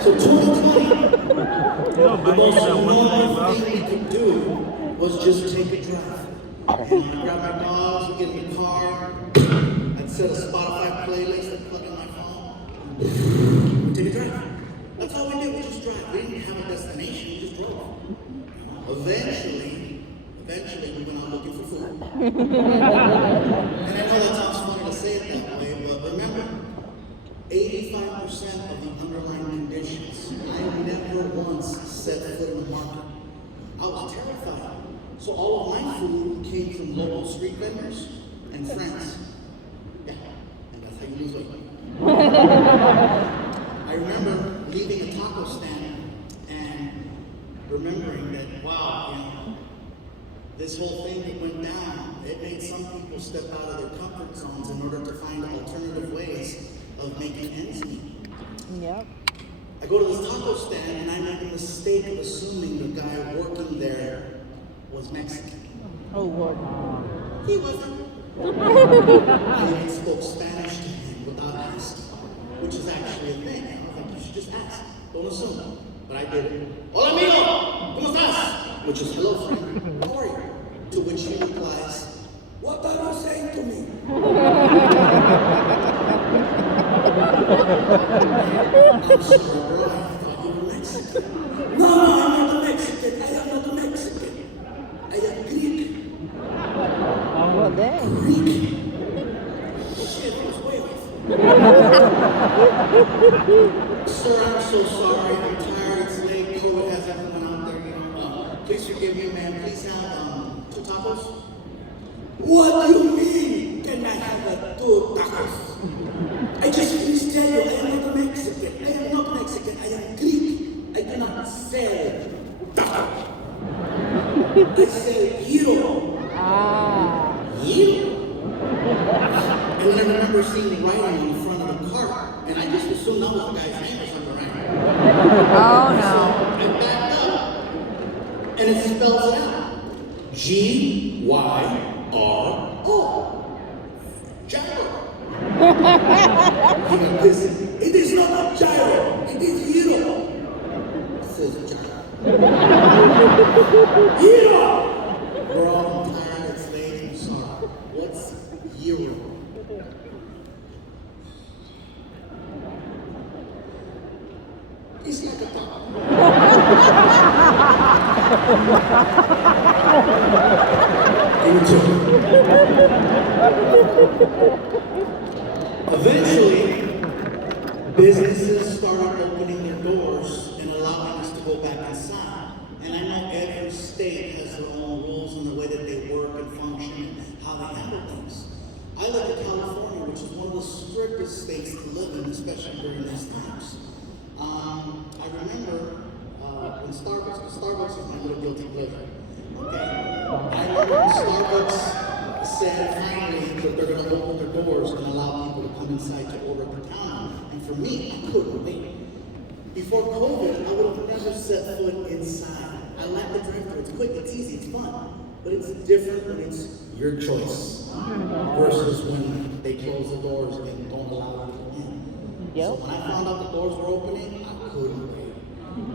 So 2020, the most annoying thing we could do was just take a drive. And I'd grab my dogs, we'd get in the car, I'd set a Spotify playlist, I'd plug in my phone, and take a drive. That's all we did, we just drive. We didn't have a destination, we just drove. Eventually, we went out looking for food. And I know that sounds funny to say it that way, but remember, 85% of the underlying conditions, I never once set foot in the market. I was terrified. So all of my food came from local street vendors and friends. Yeah, and that's how you lose weight. I remember leaving a taco stand and remembering that, wow, this whole thing that went down, it made some people step out of their comfort zones in order to find alternative ways of making ends meet. Yep. I go to this taco stand and I make the mistake of assuming the guy working there was Mexican. Oh, Lord. He wasn't. I even spoke Spanish to him without asking, which is actually a thing. I was like, you should just ask. Don't assume. But I did it. Hola, amigo! ¿Cómo estás? Which is hello, friend. How are you? To which he replies, what are you saying to me? I'm sorry, bro. I thought you were Mexican. No, I'm not a Mexican. I am not a Mexican. I am Greek. Well, then. Greek? Shit, I was way off. Sir, I'm so sorry. I'm tired. It's late. COVID has everyone out there. Please forgive me, man. Please have 2 tacos. What do you mean? Can I have 2 tacos? seen writing on the front of the cart, and I just assumed that was the guy's name or something, right? Oh no. I backed up, and it spells it out. G-Y-R-O. Gyro. I'm like, listen, it is not a gyro, it is gyro. It says gyro. Gyro! Bro, I'm tired, it's late, I'm sorry. What's gyro? It's like a dog. Eventually, businesses started opening their doors and allowing us to go back inside. And I know every state has their own rules and the way that they work and function and how they handle things. I live in California, which is one of the strictest states to live in, especially during these times. I remember when Starbucks is my little guilty pleasure. Okay. I remember when Starbucks said finally that they're going to open their doors and allow people to come inside to order at the counter. And for me, I couldn't wait. Before COVID, I would have never set foot inside. I like the drive-thru. It's quick, it's easy, it's fun. But it's different when it's your choice versus when they close the doors and don't allow you in. So when I found out the doors were opening, I couldn't wait.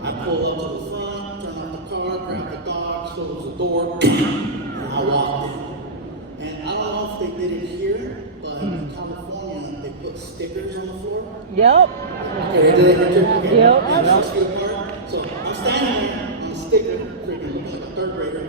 I pulled up to the front, turned off the car, grabbed the dog, closed the door, and I walked in. And I don't know if they did it here, but in California, they put stickers on the floor. Yep. Okay, they did it here too? Okay. Yep. And 6 feet apart. So I'm standing there on a sticker, freaking looking like a third grader.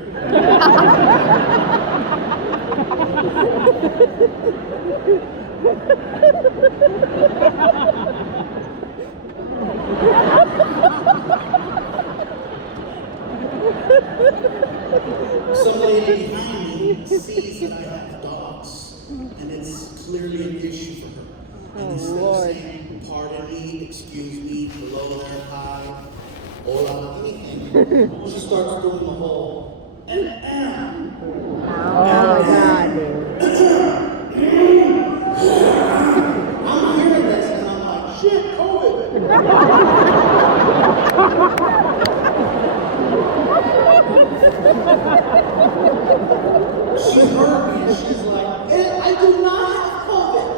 Some lady behind me sees that I have dogs, and it's clearly an issue for her. And instead of saying, pardon me, excuse me, hello there, hi, hola, anything, she starts doing the whole, Oh my god, dude. I'm hearing this, and I'm like, shit, COVID. She heard me and she's like, I do not have COVID.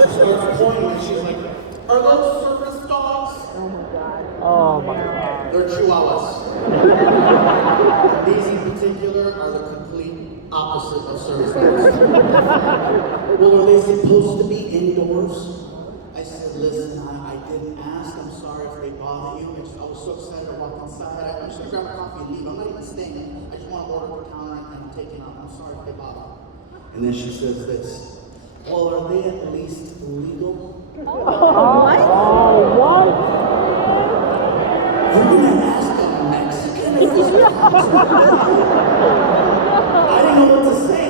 She starts pointing and she's like, are those service dogs? Oh my god. They're chihuahuas. These in particular are the complete opposite of service dogs. Well, are they supposed to be indoors? I said, listen, I didn't ask. I'm sorry if they bother you. I was so excited to walk inside. I'm just going to grab a coffee and leave. I'm not even staying. I just want to order at the counter and I'm taking off. I'm sorry if they bother you. And then she says this. Well, are they at least legal? What? You're going to ask a Mexican if this I didn't know what to say.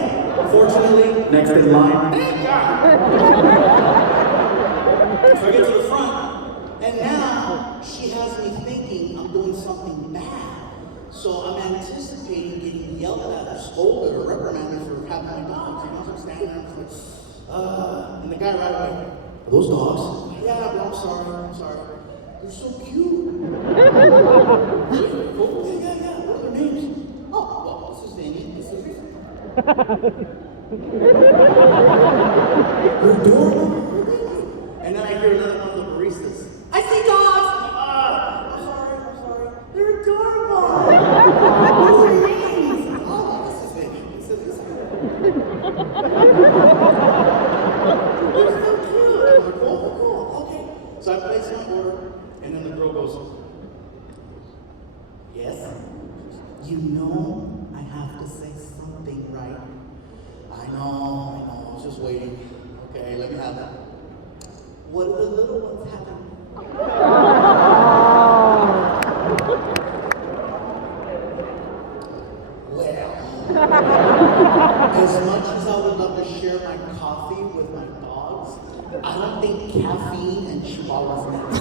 Fortunately, next in line. So I get to the front, and now she has me thinking I'm doing something bad. So I'm anticipating getting yelled at or scolded or reprimanded for having my dogs. You know, so I'm standing there and I'm like, and the guy right away, are those dogs? Yeah, but I'm sorry. They're so cute. Really? Cool. Yeah. What are their names? Oh, well, this is Danny. This is Rita. They're adorable. And then I hear another one of the baristas. I see dogs! I'm sorry. They're adorable! What are their names? Oh, this is Danny. This is They're so cute. They're cool. Okay. So I place my order, and then the girl goes, yes? You know I have to say something, right? I know. I was just waiting. Okay, let me have that. What do the little ones have? Well, as much as I would love to share my coffee with my dogs, I don't think caffeine and chihuahuas mix.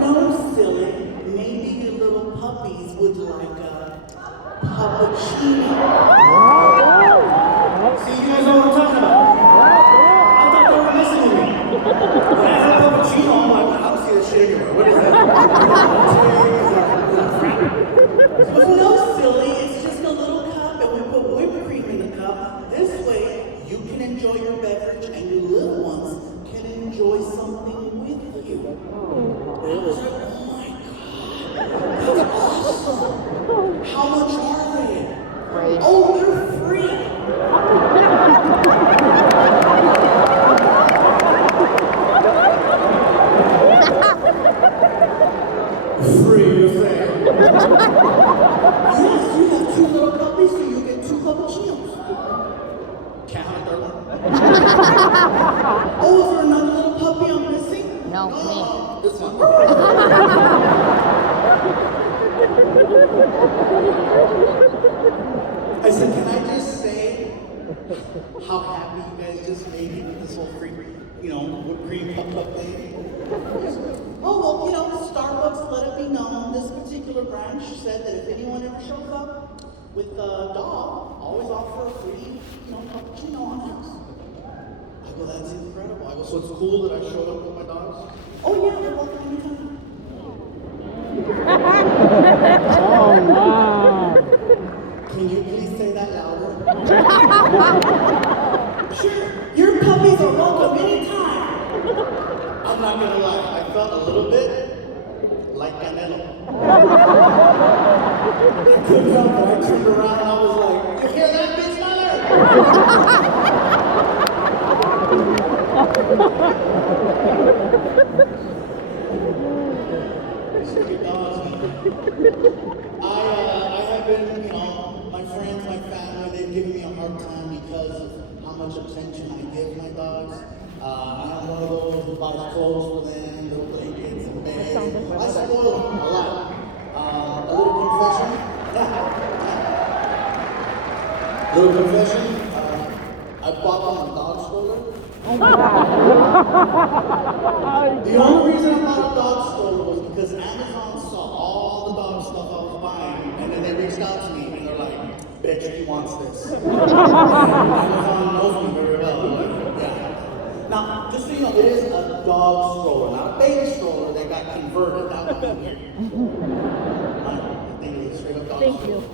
No, silly. Maybe your little puppies would like a puppuccino. See, you guys all enjoy your beverage and your little ones can enjoy something with you. I was like, oh my God, that's awesome. How much are they? Free. Oh, they're free. Free, you say? Yes, you have 2 little puppies, so you get 2 cappuccinos. Can't have a third one. Oh, is there another little puppy I'm missing? No, me. This one. I said, can I just say how happy you guys just made me with this whole free, whipped cream cup thing? Oh, well, Starbucks let it be known. This particular branch said that if anyone ever shows up with a dog, always offer a free, cappuccino on house. I go, that's incredible. I go, so it's cool that I showed up with my dogs? Oh, yeah, you're welcome anytime. Oh, wow. Can you please say that louder? Sure, your puppies are welcome anytime. I'm not gonna lie, I felt a little bit like Canelo. I couldn't help it. I turned around and I was like, you hear that, bitch mother? Stupid dogs, man. I have been, my friends, my family, they've given me a hard time because of how much attention I give my dogs. I'm one of those who buys clothes for them, little blankets and beds. I spoil them a lot. A little confession. Little confession. I bought them a dog stroller. The only reason I bought a dog stroller was because Amazon saw all the dog stuff I was buying, and then they reached out to me and they're like, bitch, he wants this. Amazon knows me very well. I'm like, yeah. Now, just so you know, it is a dog stroller, not a baby stroller that got converted. That would be weird. I think it's a straight up dog stroller.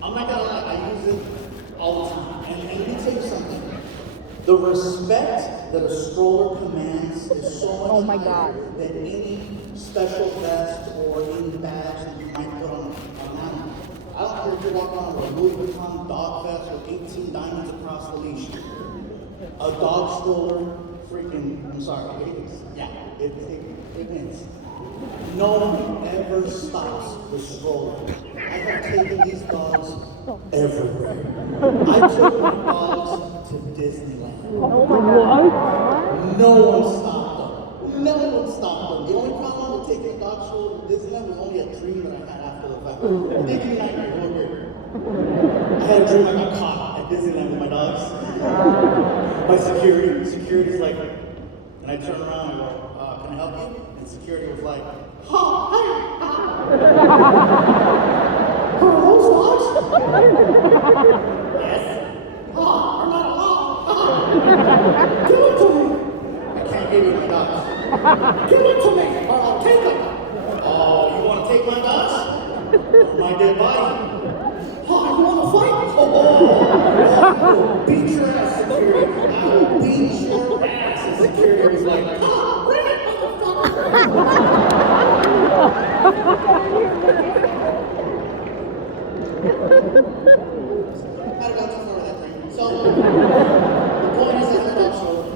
I'm not gonna lie, I use it all the time. And let me tell you something. The respect that a stroller commands is so much higher than any special vest or any badge that you might put on an animal. I don't care if you're walking on a Louis Vuitton dog vest with 18 diamonds across the leash. A dog stroller, I'm sorry, it wins. No one ever stops the stroller. I have taken these dogs everywhere. I took my dogs to Disneyland. Oh my God. No one stopped them. No one stopped them. The only problem with taking a dog stroller to Disneyland was only a dream that I had after the fact. Thinking like, I had a dream I got caught at Disneyland with my dogs. My security's like, and I turn around and I go, can I help you? And security was like, are those dogs? Yes. Are not allowed. Give them to me. I can't give you my dogs. Give them to me, or I'll take them. Oh, you want to take my dogs? My dead body. You want to fight? I will beat your ass, security. I will beat your ass. And security was like, bring it, I got too far with that thing. So, the point is that dog stroller.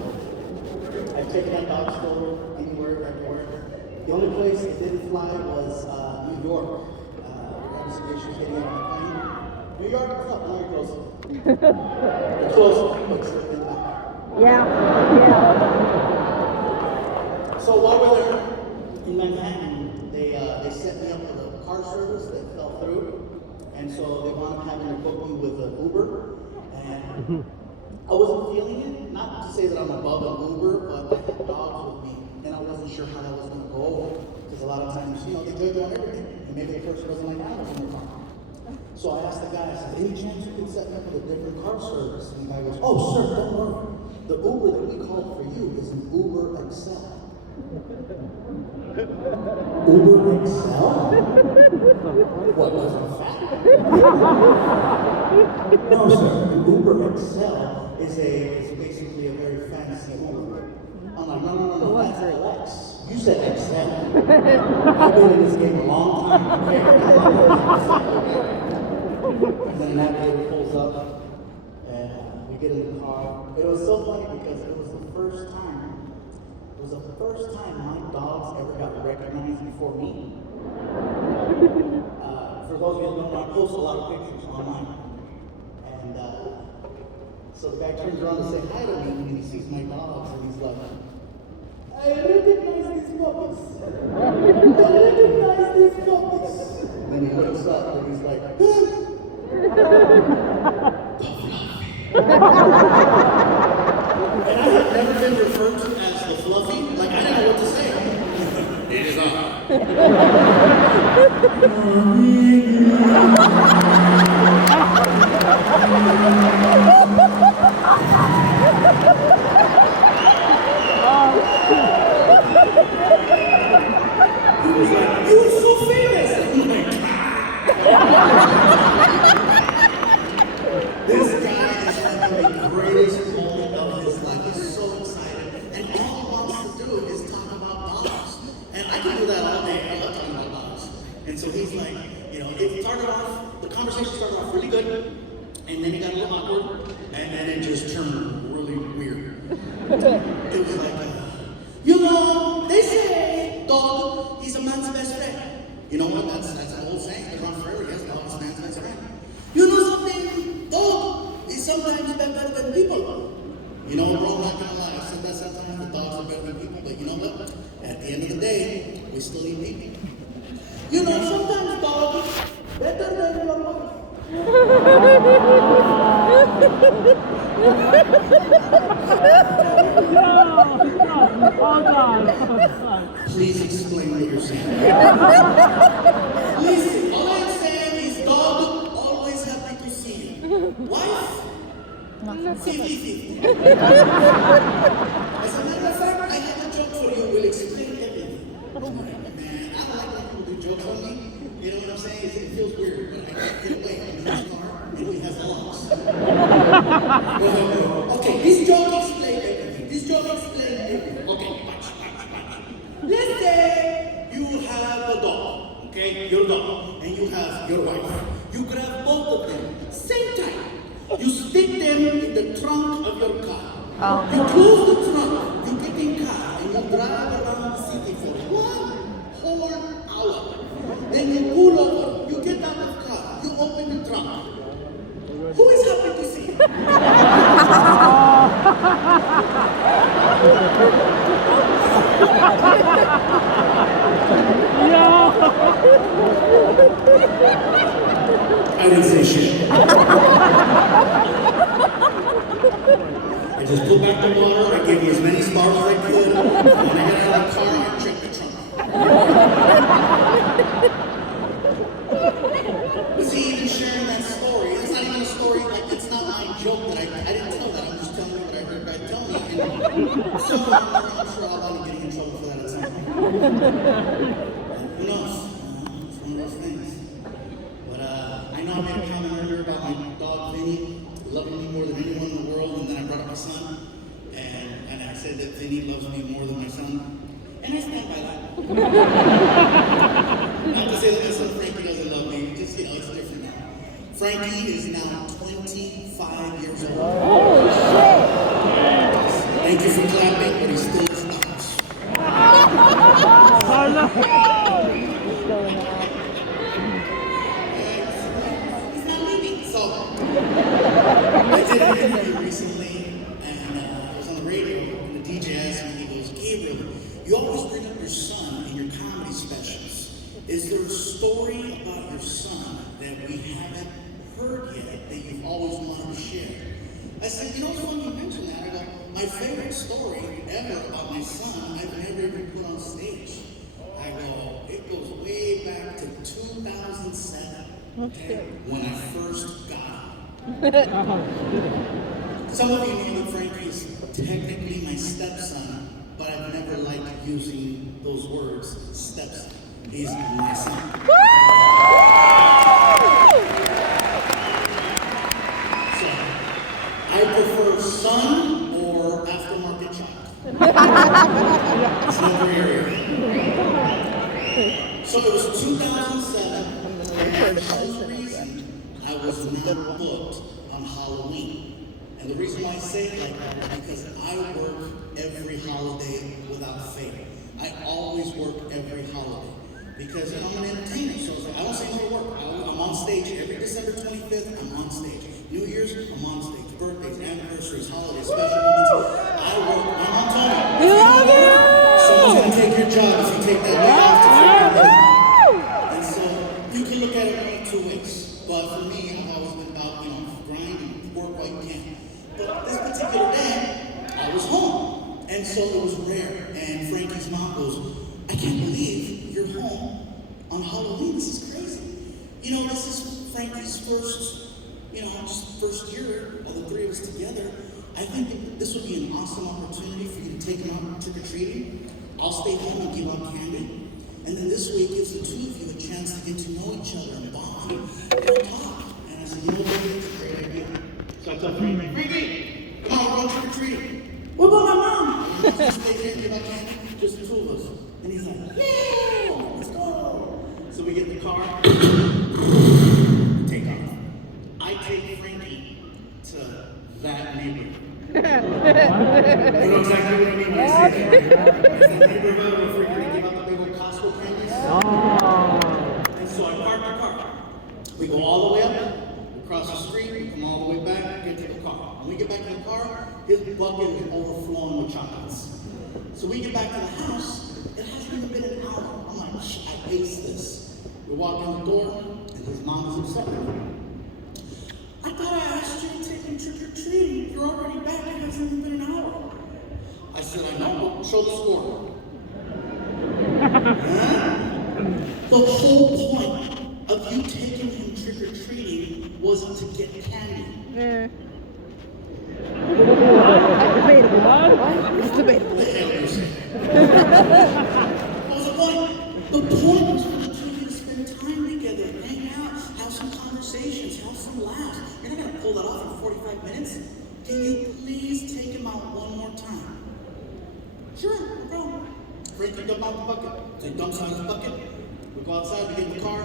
I've taken that dog stroller anywhere, everywhere. The only place it didn't fly was New York. I had some issues getting out of the plane. New York, what's up? No, you're close. You're close. Yeah. So while we're there in Manhattan, they set me up with a car service that fell through. And so they wound up having to book me with an Uber. And I wasn't feeling it. Not to say that I'm above an Uber, but I had dogs with me. And I wasn't sure how that was going to go over. Because a lot of times, they judge on everything. And maybe the person doesn't like animals in their car. So I asked the guy, I said, any chance you could set me up with a different car service? And the guy goes, oh, sir, don't worry. The Uber that we called for you is an Uber Excel. Uber Excel? What, wasn't fat? No, sir. Uber Excel is basically a very fancy Uber. I'm like, no, that's LX. You said Excel. I've been in this game a long time. Okay. And then that lady pulls up, and we get in the car. It was so funny because it was the first time my dogs ever got recognized before me. For those of you who don't know, I post a lot of pictures online. And so the guy turns around to say hi to me, and he sees my dogs, and he's like, I recognize these puppies. I recognize these puppies. And then he looks up, and he's like, and I have never been referred to as the fluffy. Like, I didn't know what to say. It is on. He was like, you were so famous. I'm like, this guy is having the greatest moment of his life. He's so excited. And all he wants to do is talk about dogs. And I can do that all day. I love talking about dogs. And so he's like, the conversation started off really good. And then it got a little awkward. And then it just turned really weird. It was like, they say dog is a man's best friend. You know what? That's an old saying. It's been around forever. Yes, dog is a man's best friend. You know something? Dog is sometimes better than people. You know, bro, I'm not gonna lie. I said that sometimes. The dogs are better than people. But you know what? At the end of the day, we still eat people. You know, sometimes dog is better than your mother. Hold on. Please explain what you're saying. Listen, all I'm saying is dog always happy to see you. Wife? See. As a matter of fact, I have a joke for you. We'll explain everything. Man, I don't like when people do jokes on me. You know what I'm saying? It feels weird, but I can't get away. I'm in his car, and he has locks. Okay, this joke explains everything. Okay, watch. Let's say you have a dog, okay? Your dog, and you have your wife. You grab both of them, same time. You stick them in the trunk of your car. You close the trunk, you get in car, and you drive around the city for 1 whole hour. Then you pull over, you get out of the car, you open the trunk. Who is happy to see you? I didn't say shit. I just put back the water, I gave you as many stars as I could, and when I get out of the car, I check the trunk. But see, even sharing that story, it's not even a story, like, it's not my joke that I didn't tell that, I'm just telling you what I heard God tell me, and so I'm sure I'll be getting in trouble for that at some point. Who knows? It's one of those things. But I know I made a comment earlier about my dog Vinny loving me more than anyone in the world, and then I brought up my son, and I said that Vinny loves me more than my son, and I stand by that. Not to say that my son Frankie doesn't love me, just, it's different now. Frankie is now 25 years old. Oh, shit. Thank you for clapping, but he still is not. He's not leaving, so. I did an interview recently, and I was on the radio, and the DJ asked me, he goes, Gabriel, you always bring up your son in your comedy specials. Is there a story about your son that we haven't heard yet that you've always wanted to share? I said, it's funny you mentioned that. I go, my favorite story ever about my son, I've never even put on stage. I go, it goes way back to 2007, when I first got him. Some of you know that Frankie's technically my stepson, but I've never liked using those words, stepson. He's my son. So, I prefer son or aftermarket child. It's no gray area. So it was 2007, and for some reason, I was not booked on Halloween. And the reason why I say it like that is because I work every holiday without fail. I always work every holiday. Because I'm an entertainer, so I don't say no work. I'm on stage every December 25th, I'm on stage. New Year's, I'm on stage. Birthdays, anniversaries, holidays, special moments. I work. My mom told me. We love you! Someone's gonna take your job if you take that day off to figure it out. And so you can look at it one of two ways. But for me, I've always been about, grind and work while you can. But this particular day, I was home. And so it was rare. And Frankie's mom goes, I can't believe you're home on Halloween. This is crazy. This is Frankie's first year of the three of us together. I think that this would be an awesome opportunity for you to take him out trick-or-treating. I'll stay home and give out candy. And then this way gives the two of you a chance to get to know each other and bond and talk. And I said, baby, it's a great idea. So I told Frankie, come on, we're going trick-or-treating. What about my mom? Just stay here and give out candy. Just the two of us. And he's like, yeah, let's go. So we get in the car, take off. I take Frankie to that neighborhood. You know exactly what I mean when I say that, right? It's that neighborhood where we're going to give out the big old Costco candies. And so I park the car. We go all the way up, we cross the street, we come all the way back, get to the car. When we get back to the car, his bucket is overflowing with chocolates. So we get back to the house, it hasn't even been an hour. I'm like, I ace this. We walk in the door, and his mom is upset with me. I thought I asked you to take him trick-or-treating. You're already back. It hasn't even been an hour. I said, I know, but show the score. The whole point of you taking him trick-or-treating wasn't to get candy. Debatable. It's debatable. What was the point? The point was for the two of you to spend time together, hang out, have some conversations, have some laughs. You're not going to pull that off in 45 minutes. Can you please take him out one more time? Sure, no problem. Frankie dump out the bucket. So he dumps out his bucket. We go outside, we get in the car.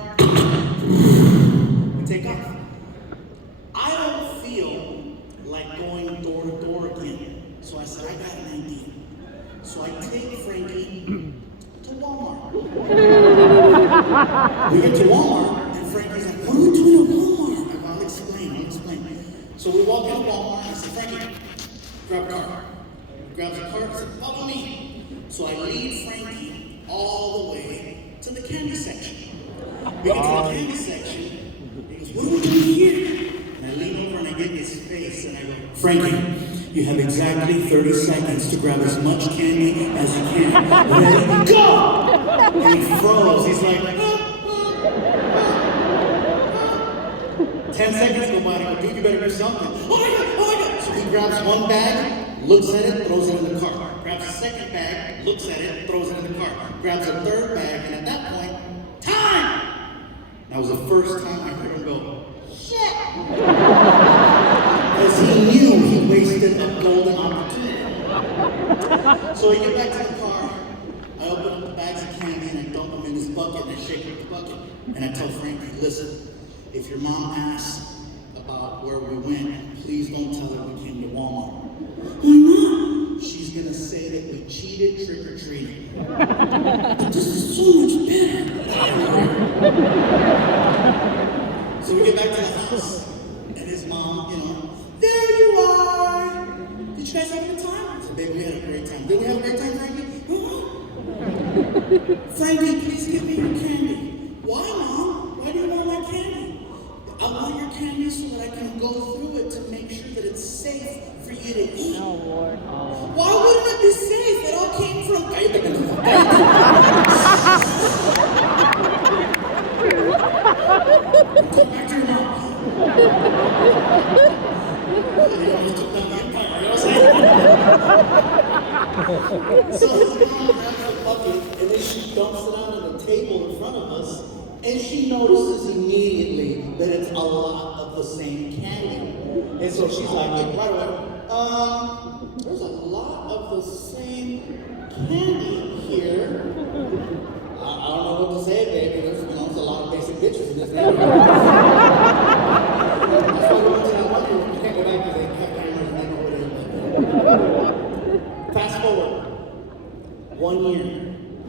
We take off. I don't feel like going door to door again. So I said, I got an idea. So I take Frankie to Walmart. We get to Walmart, and Frankie's like, what are we doing at Walmart? I'll explain. So we walk into Walmart, and I said, Frankie, grab a card. He grabs a card, and I said, follow me. So I lead Frankie all the way to the candy section. We get to the candy section, he goes, what are we doing here? And I lean over and I get in his face, and I go, Frankie, you have exactly 30 seconds to grab as much candy as you can. Ready, go! And he froze. He's like, 10 seconds go by, and I go, dude, you better do something. Oh my God. So he grabs one bag, looks at it, throws it in the cart. Grabs a second bag, looks at it, throws it in the cart. Grabs a third bag, and at that point, time! That was the first time I heard him go, shit! Because he knew he wasted a golden opportunity. So we get back to the car, I open up the bags of candy and I dump them in his bucket and I shake up the bucket. And I tell Frankie, listen, if your mom asks about where we went, please don't tell her we came to Walmart. Why not? She's gonna say that we cheated trick-or-treating. But this is so much better. So we get back to the house, and his mom, there you are! Did you guys have a good time? I said, baby, we had a great time. Did we have a great time, Frankie? Frankie, please give me your candy. Why, Mom? Why do you want my candy? I want your candy so that I can go through it to make sure that it's safe for you to eat. Oh, Lord. Why wouldn't it be safe? It all came from... Come back to your mom. You almost took down the empire, you know what I'm saying? So his mom grabs the bucket and then she dumps it out on the table in front of us, and she notices immediately that it's a lot of the same candy. And so she's like, hey, right away, there's a lot of the same candy here. I don't know what to say, baby. There's, there's a lot of basic bitches in this neighborhood. That's why we went to that one room. You can't go back because they have cameras and they know what it is. Fast forward 1 year,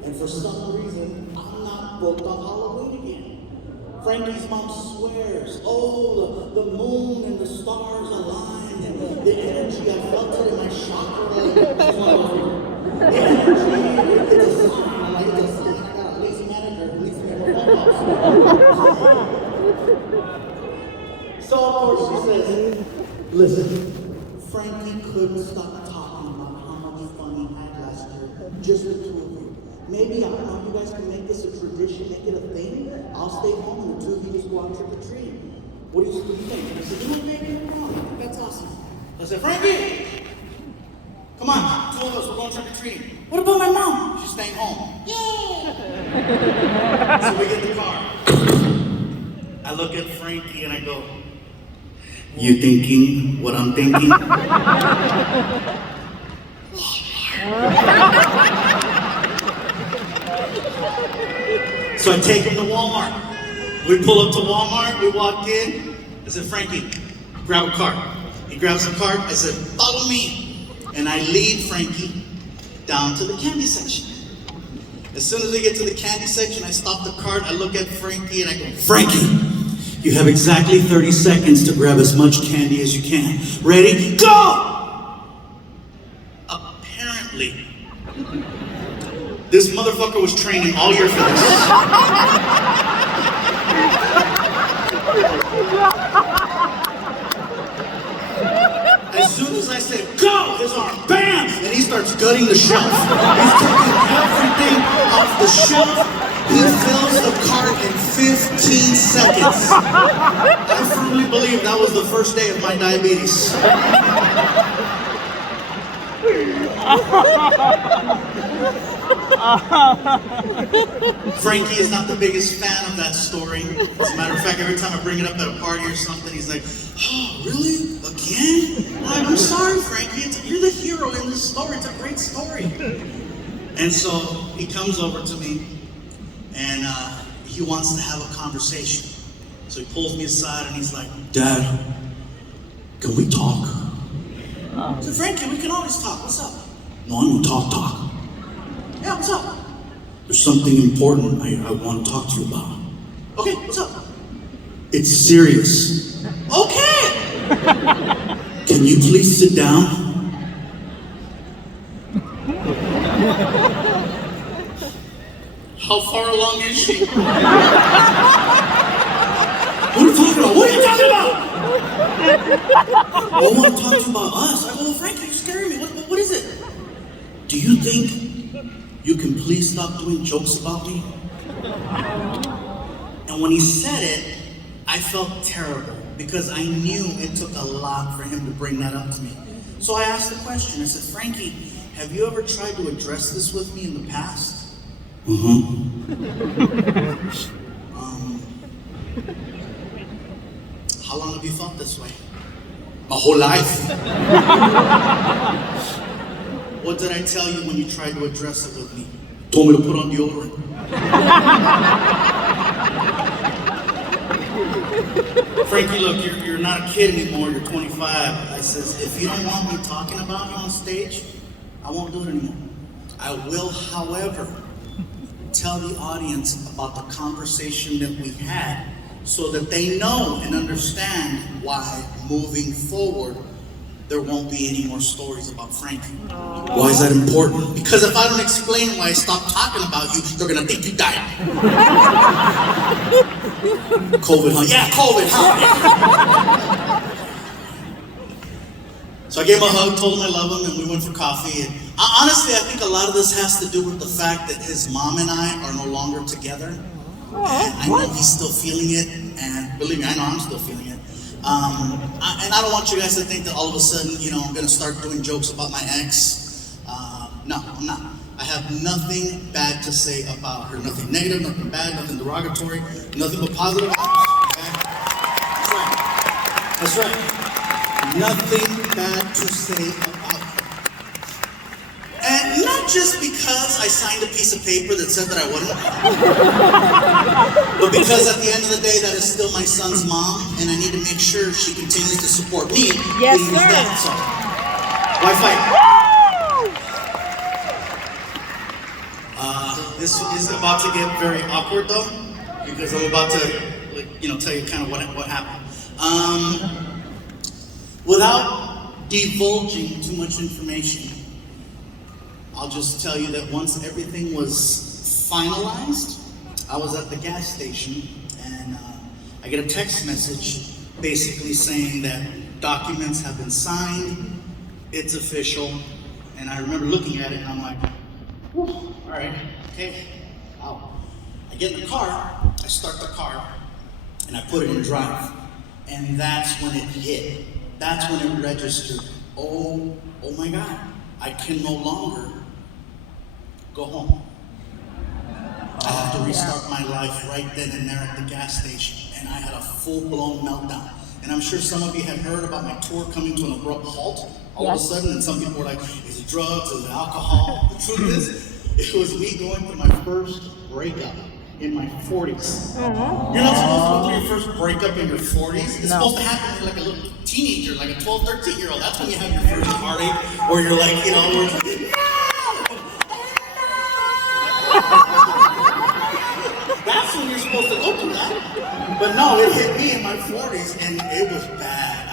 and for some reason, I'm not booked on Halloween again. Frankie's mom swears, oh, the moon and the stars aligned, and the energy, I felt it in my chakra. She's one of those people. The energy, it's a sign. I'm like, it's a sign. I got a lazy manager who needs to make more phone calls. So, of course, she says, listen, Frankie couldn't stop talking about how much fun he had last year, just the two of you. Maybe, I don't know, you guys can make this a tradition, make it a thing. I'll stay home and the two of you just go out trick-or-treating. What do you think? I said, you know, baby, no problem. That's awesome. I said, Frankie, come on, two of us, we're going trick-or-treating. What about my mom? She's staying home. Yay! So we get in the car. I look at Frankie and I go, you thinking what I'm thinking? So I take him to Walmart. We pull up to Walmart, we walk in. I said, Frankie, grab a cart. He grabs a cart, I said, follow me. And I lead Frankie down to the candy section. As soon as we get to the candy section, I stop the cart, I look at Frankie and I go, Frankie, you have exactly 30 seconds to grab as much candy as you can. Ready? Go! Apparently, this motherfucker was training all year for this. As soon as I said, go, his arm, bam, and he starts gutting the shelf. He's taking everything off the shelf. He fills the cart in 15 seconds. I firmly believe that was the first day of my diabetes. Frankie is not the biggest fan of that story. As a matter of fact, every time I bring it up at a party or something, he's like, oh, really? Again? I'm sorry, Frankie. You're the hero in this story. It's a great story. And so he comes over to me and he wants to have a conversation. So he pulls me aside and he's like, Dad, can we talk? I said, Frankie, we can always talk. What's up? No, I don't talk. Yeah, what's up? There's something important I want to talk to you about. Okay, what's up? It's serious. Okay! Can you please sit down? How far along is she? What are you talking about? What are you talking about? I want to talk to you about us. I go, well, Frankie, you're scaring me. What is it? Do you think you can please stop doing jokes about me? And when he said it, I felt terrible because I knew it took a lot for him to bring that up to me. So I asked the question. I said, Frankie, have you ever tried to address this with me in the past? How long have you thought this way? My whole life. What did I tell you when you tried to address it with me? Told me to put on deodorant. Frankie, look, you're not a kid anymore, you're 25. I says, if you don't want me talking about you on stage, I won't do it anymore. I will, however, tell the audience about the conversation that we had so that they know and understand why moving forward there won't be any more stories about Frankie. Why is that important? Because if I don't explain why I stopped talking about you, they're gonna think you died. COVID, huh? Yeah, COVID, huh? So I gave him a hug, told him I love him, and we went for coffee. And honestly, I think a lot of this has to do with the fact that his mom and I are no longer together. And I know he's still feeling it, and believe me, I know I'm still feeling it. And I don't want you guys to think that all of a sudden, I'm gonna start doing jokes about my ex. No, I'm not. I have nothing bad to say about her. Nothing negative, nothing bad, nothing derogatory, nothing but positive. Okay? That's right. Nothing bad to say about her. And not just because I signed a piece of paper that said that I wouldn't, but because at the end of the day, that is still my son's mom, and I need to make sure she continues to support me. Yes, being his sir. dad, so why fight? This is about to get very awkward though, because I'm about to, tell you kind of what happened. Without divulging too much information, I'll just tell you that once everything was finalized, I was at the gas station and I get a text message basically saying that documents have been signed, it's official, and I remember looking at it and I'm like, all right, okay, wow. I get in the car, I start the car, and I put it in drive, and that's when it hit. That's when it registered. Oh my God, I can no longer go home. I have to restart my life right then and there at the gas station, and I had a full-blown meltdown. And I'm sure some of you had heard about my tour coming to an abrupt halt all of a sudden, and some people were like, is it drugs, is it alcohol? The truth is, it was me going through my first breakup in my 40s. You're not supposed to go through your first breakup in your 40s. It's supposed to happen when you're like a little teenager, like a 12, 13-year-old. That's when you have your first heartache, or you're like, where it's like, that's when you're supposed to go through that. But no, it hit me in my 40s, and it was bad.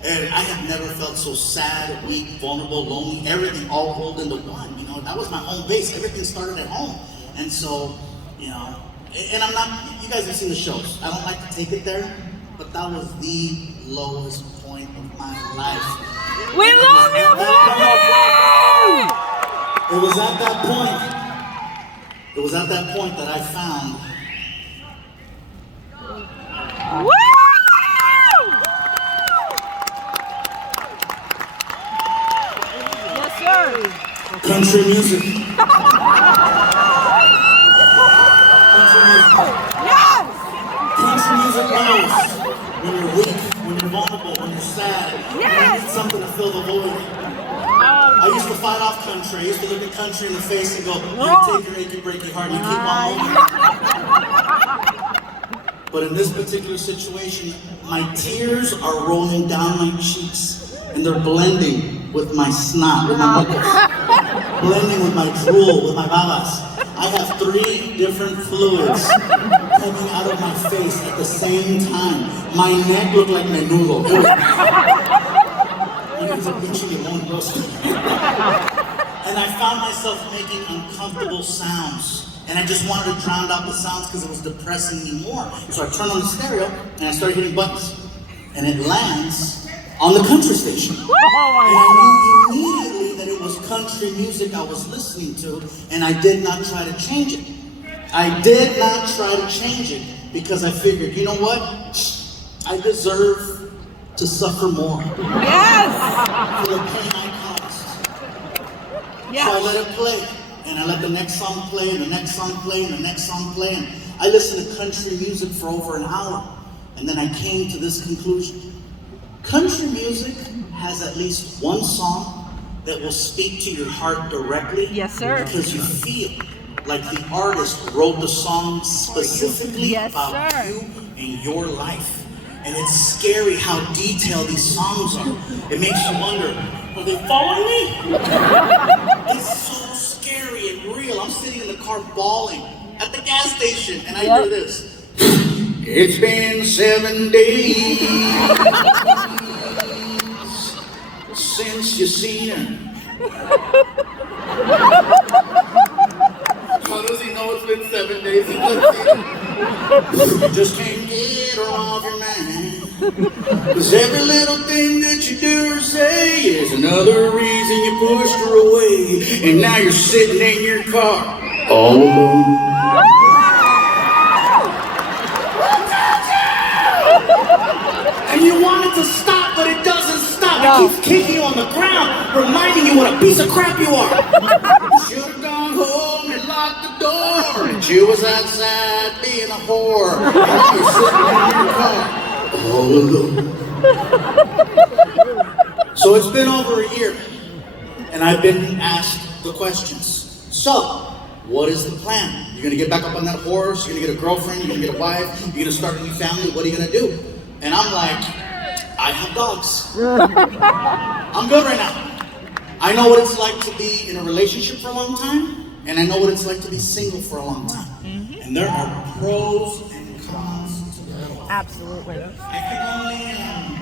I have never felt so sad, weak, vulnerable, lonely, everything all rolled into one. That was my home base. Everything started at home. And so, and I'm not, you guys have seen the shows. I don't like to take it there, but that was the lowest point of my life. We love you, baby! It was at that point that I found Woo! Yes, sir. country music. Yes! Country music knows when you're weak, when you're vulnerable, when you're sad. Yes! You need something to fill the void. I used to fight off country. I used to look at country in the face and go, you take your achy, breaky heart and keep on moving. But in this particular situation, my tears are rolling down my cheeks and they're blending with my snot, with my buckets, blending with my drool, with my babas. I have 3 different fluids coming out of my face at the same time. My neck looked like menudo. And I found myself making uncomfortable sounds. And I just wanted to drown out the sounds because it was depressing me more. So I turned on the stereo and I started hitting buttons. And it lands on the country station. And I knew immediately that it was country music I was listening to, and I did not try to change it. I did not try to change it because I figured, you know what? I deserve to suffer more. Yes! For the pain I caused. Yes! So I let it play, and I let the next song play, and the next song play, and the next song play, and I listened to country music for over an hour, and then I came to this conclusion. Country music has at least one song that will speak to your heart directly. Yes, sir. Because you feel like the artist wrote the song specifically Yes, about sir. you and your life. And it's scary how detailed these songs are. It makes you wonder, are they following me? It's so scary and real. I'm sitting in the car bawling at the gas station and I hear this. It's been 7 days since you seen her. How does he know it's been 7 days since I've seen her? You just can't get her off your mind. 'Cause every little thing that you do or say is another reason you pushed her away. And now you're sitting in your car all alone. And you want it to stop, but it doesn't stop. keeps kicking you on the ground, reminding you what a piece of crap you are. You should have gone home and locked the door. And you was outside being a whore. And you're sitting in your car, all alone. So it's been over a year, and I've been asked the questions. So, what is the plan? You're gonna get back up on that horse, you're gonna get a girlfriend, you're gonna get a wife, you're gonna start a new family, what are you gonna do? And I'm like, I have dogs. I'm good right now. I know what it's like to be in a relationship for a long time, and I know what it's like to be single for a long time. And there are pros and cons to both. Absolutely. I can only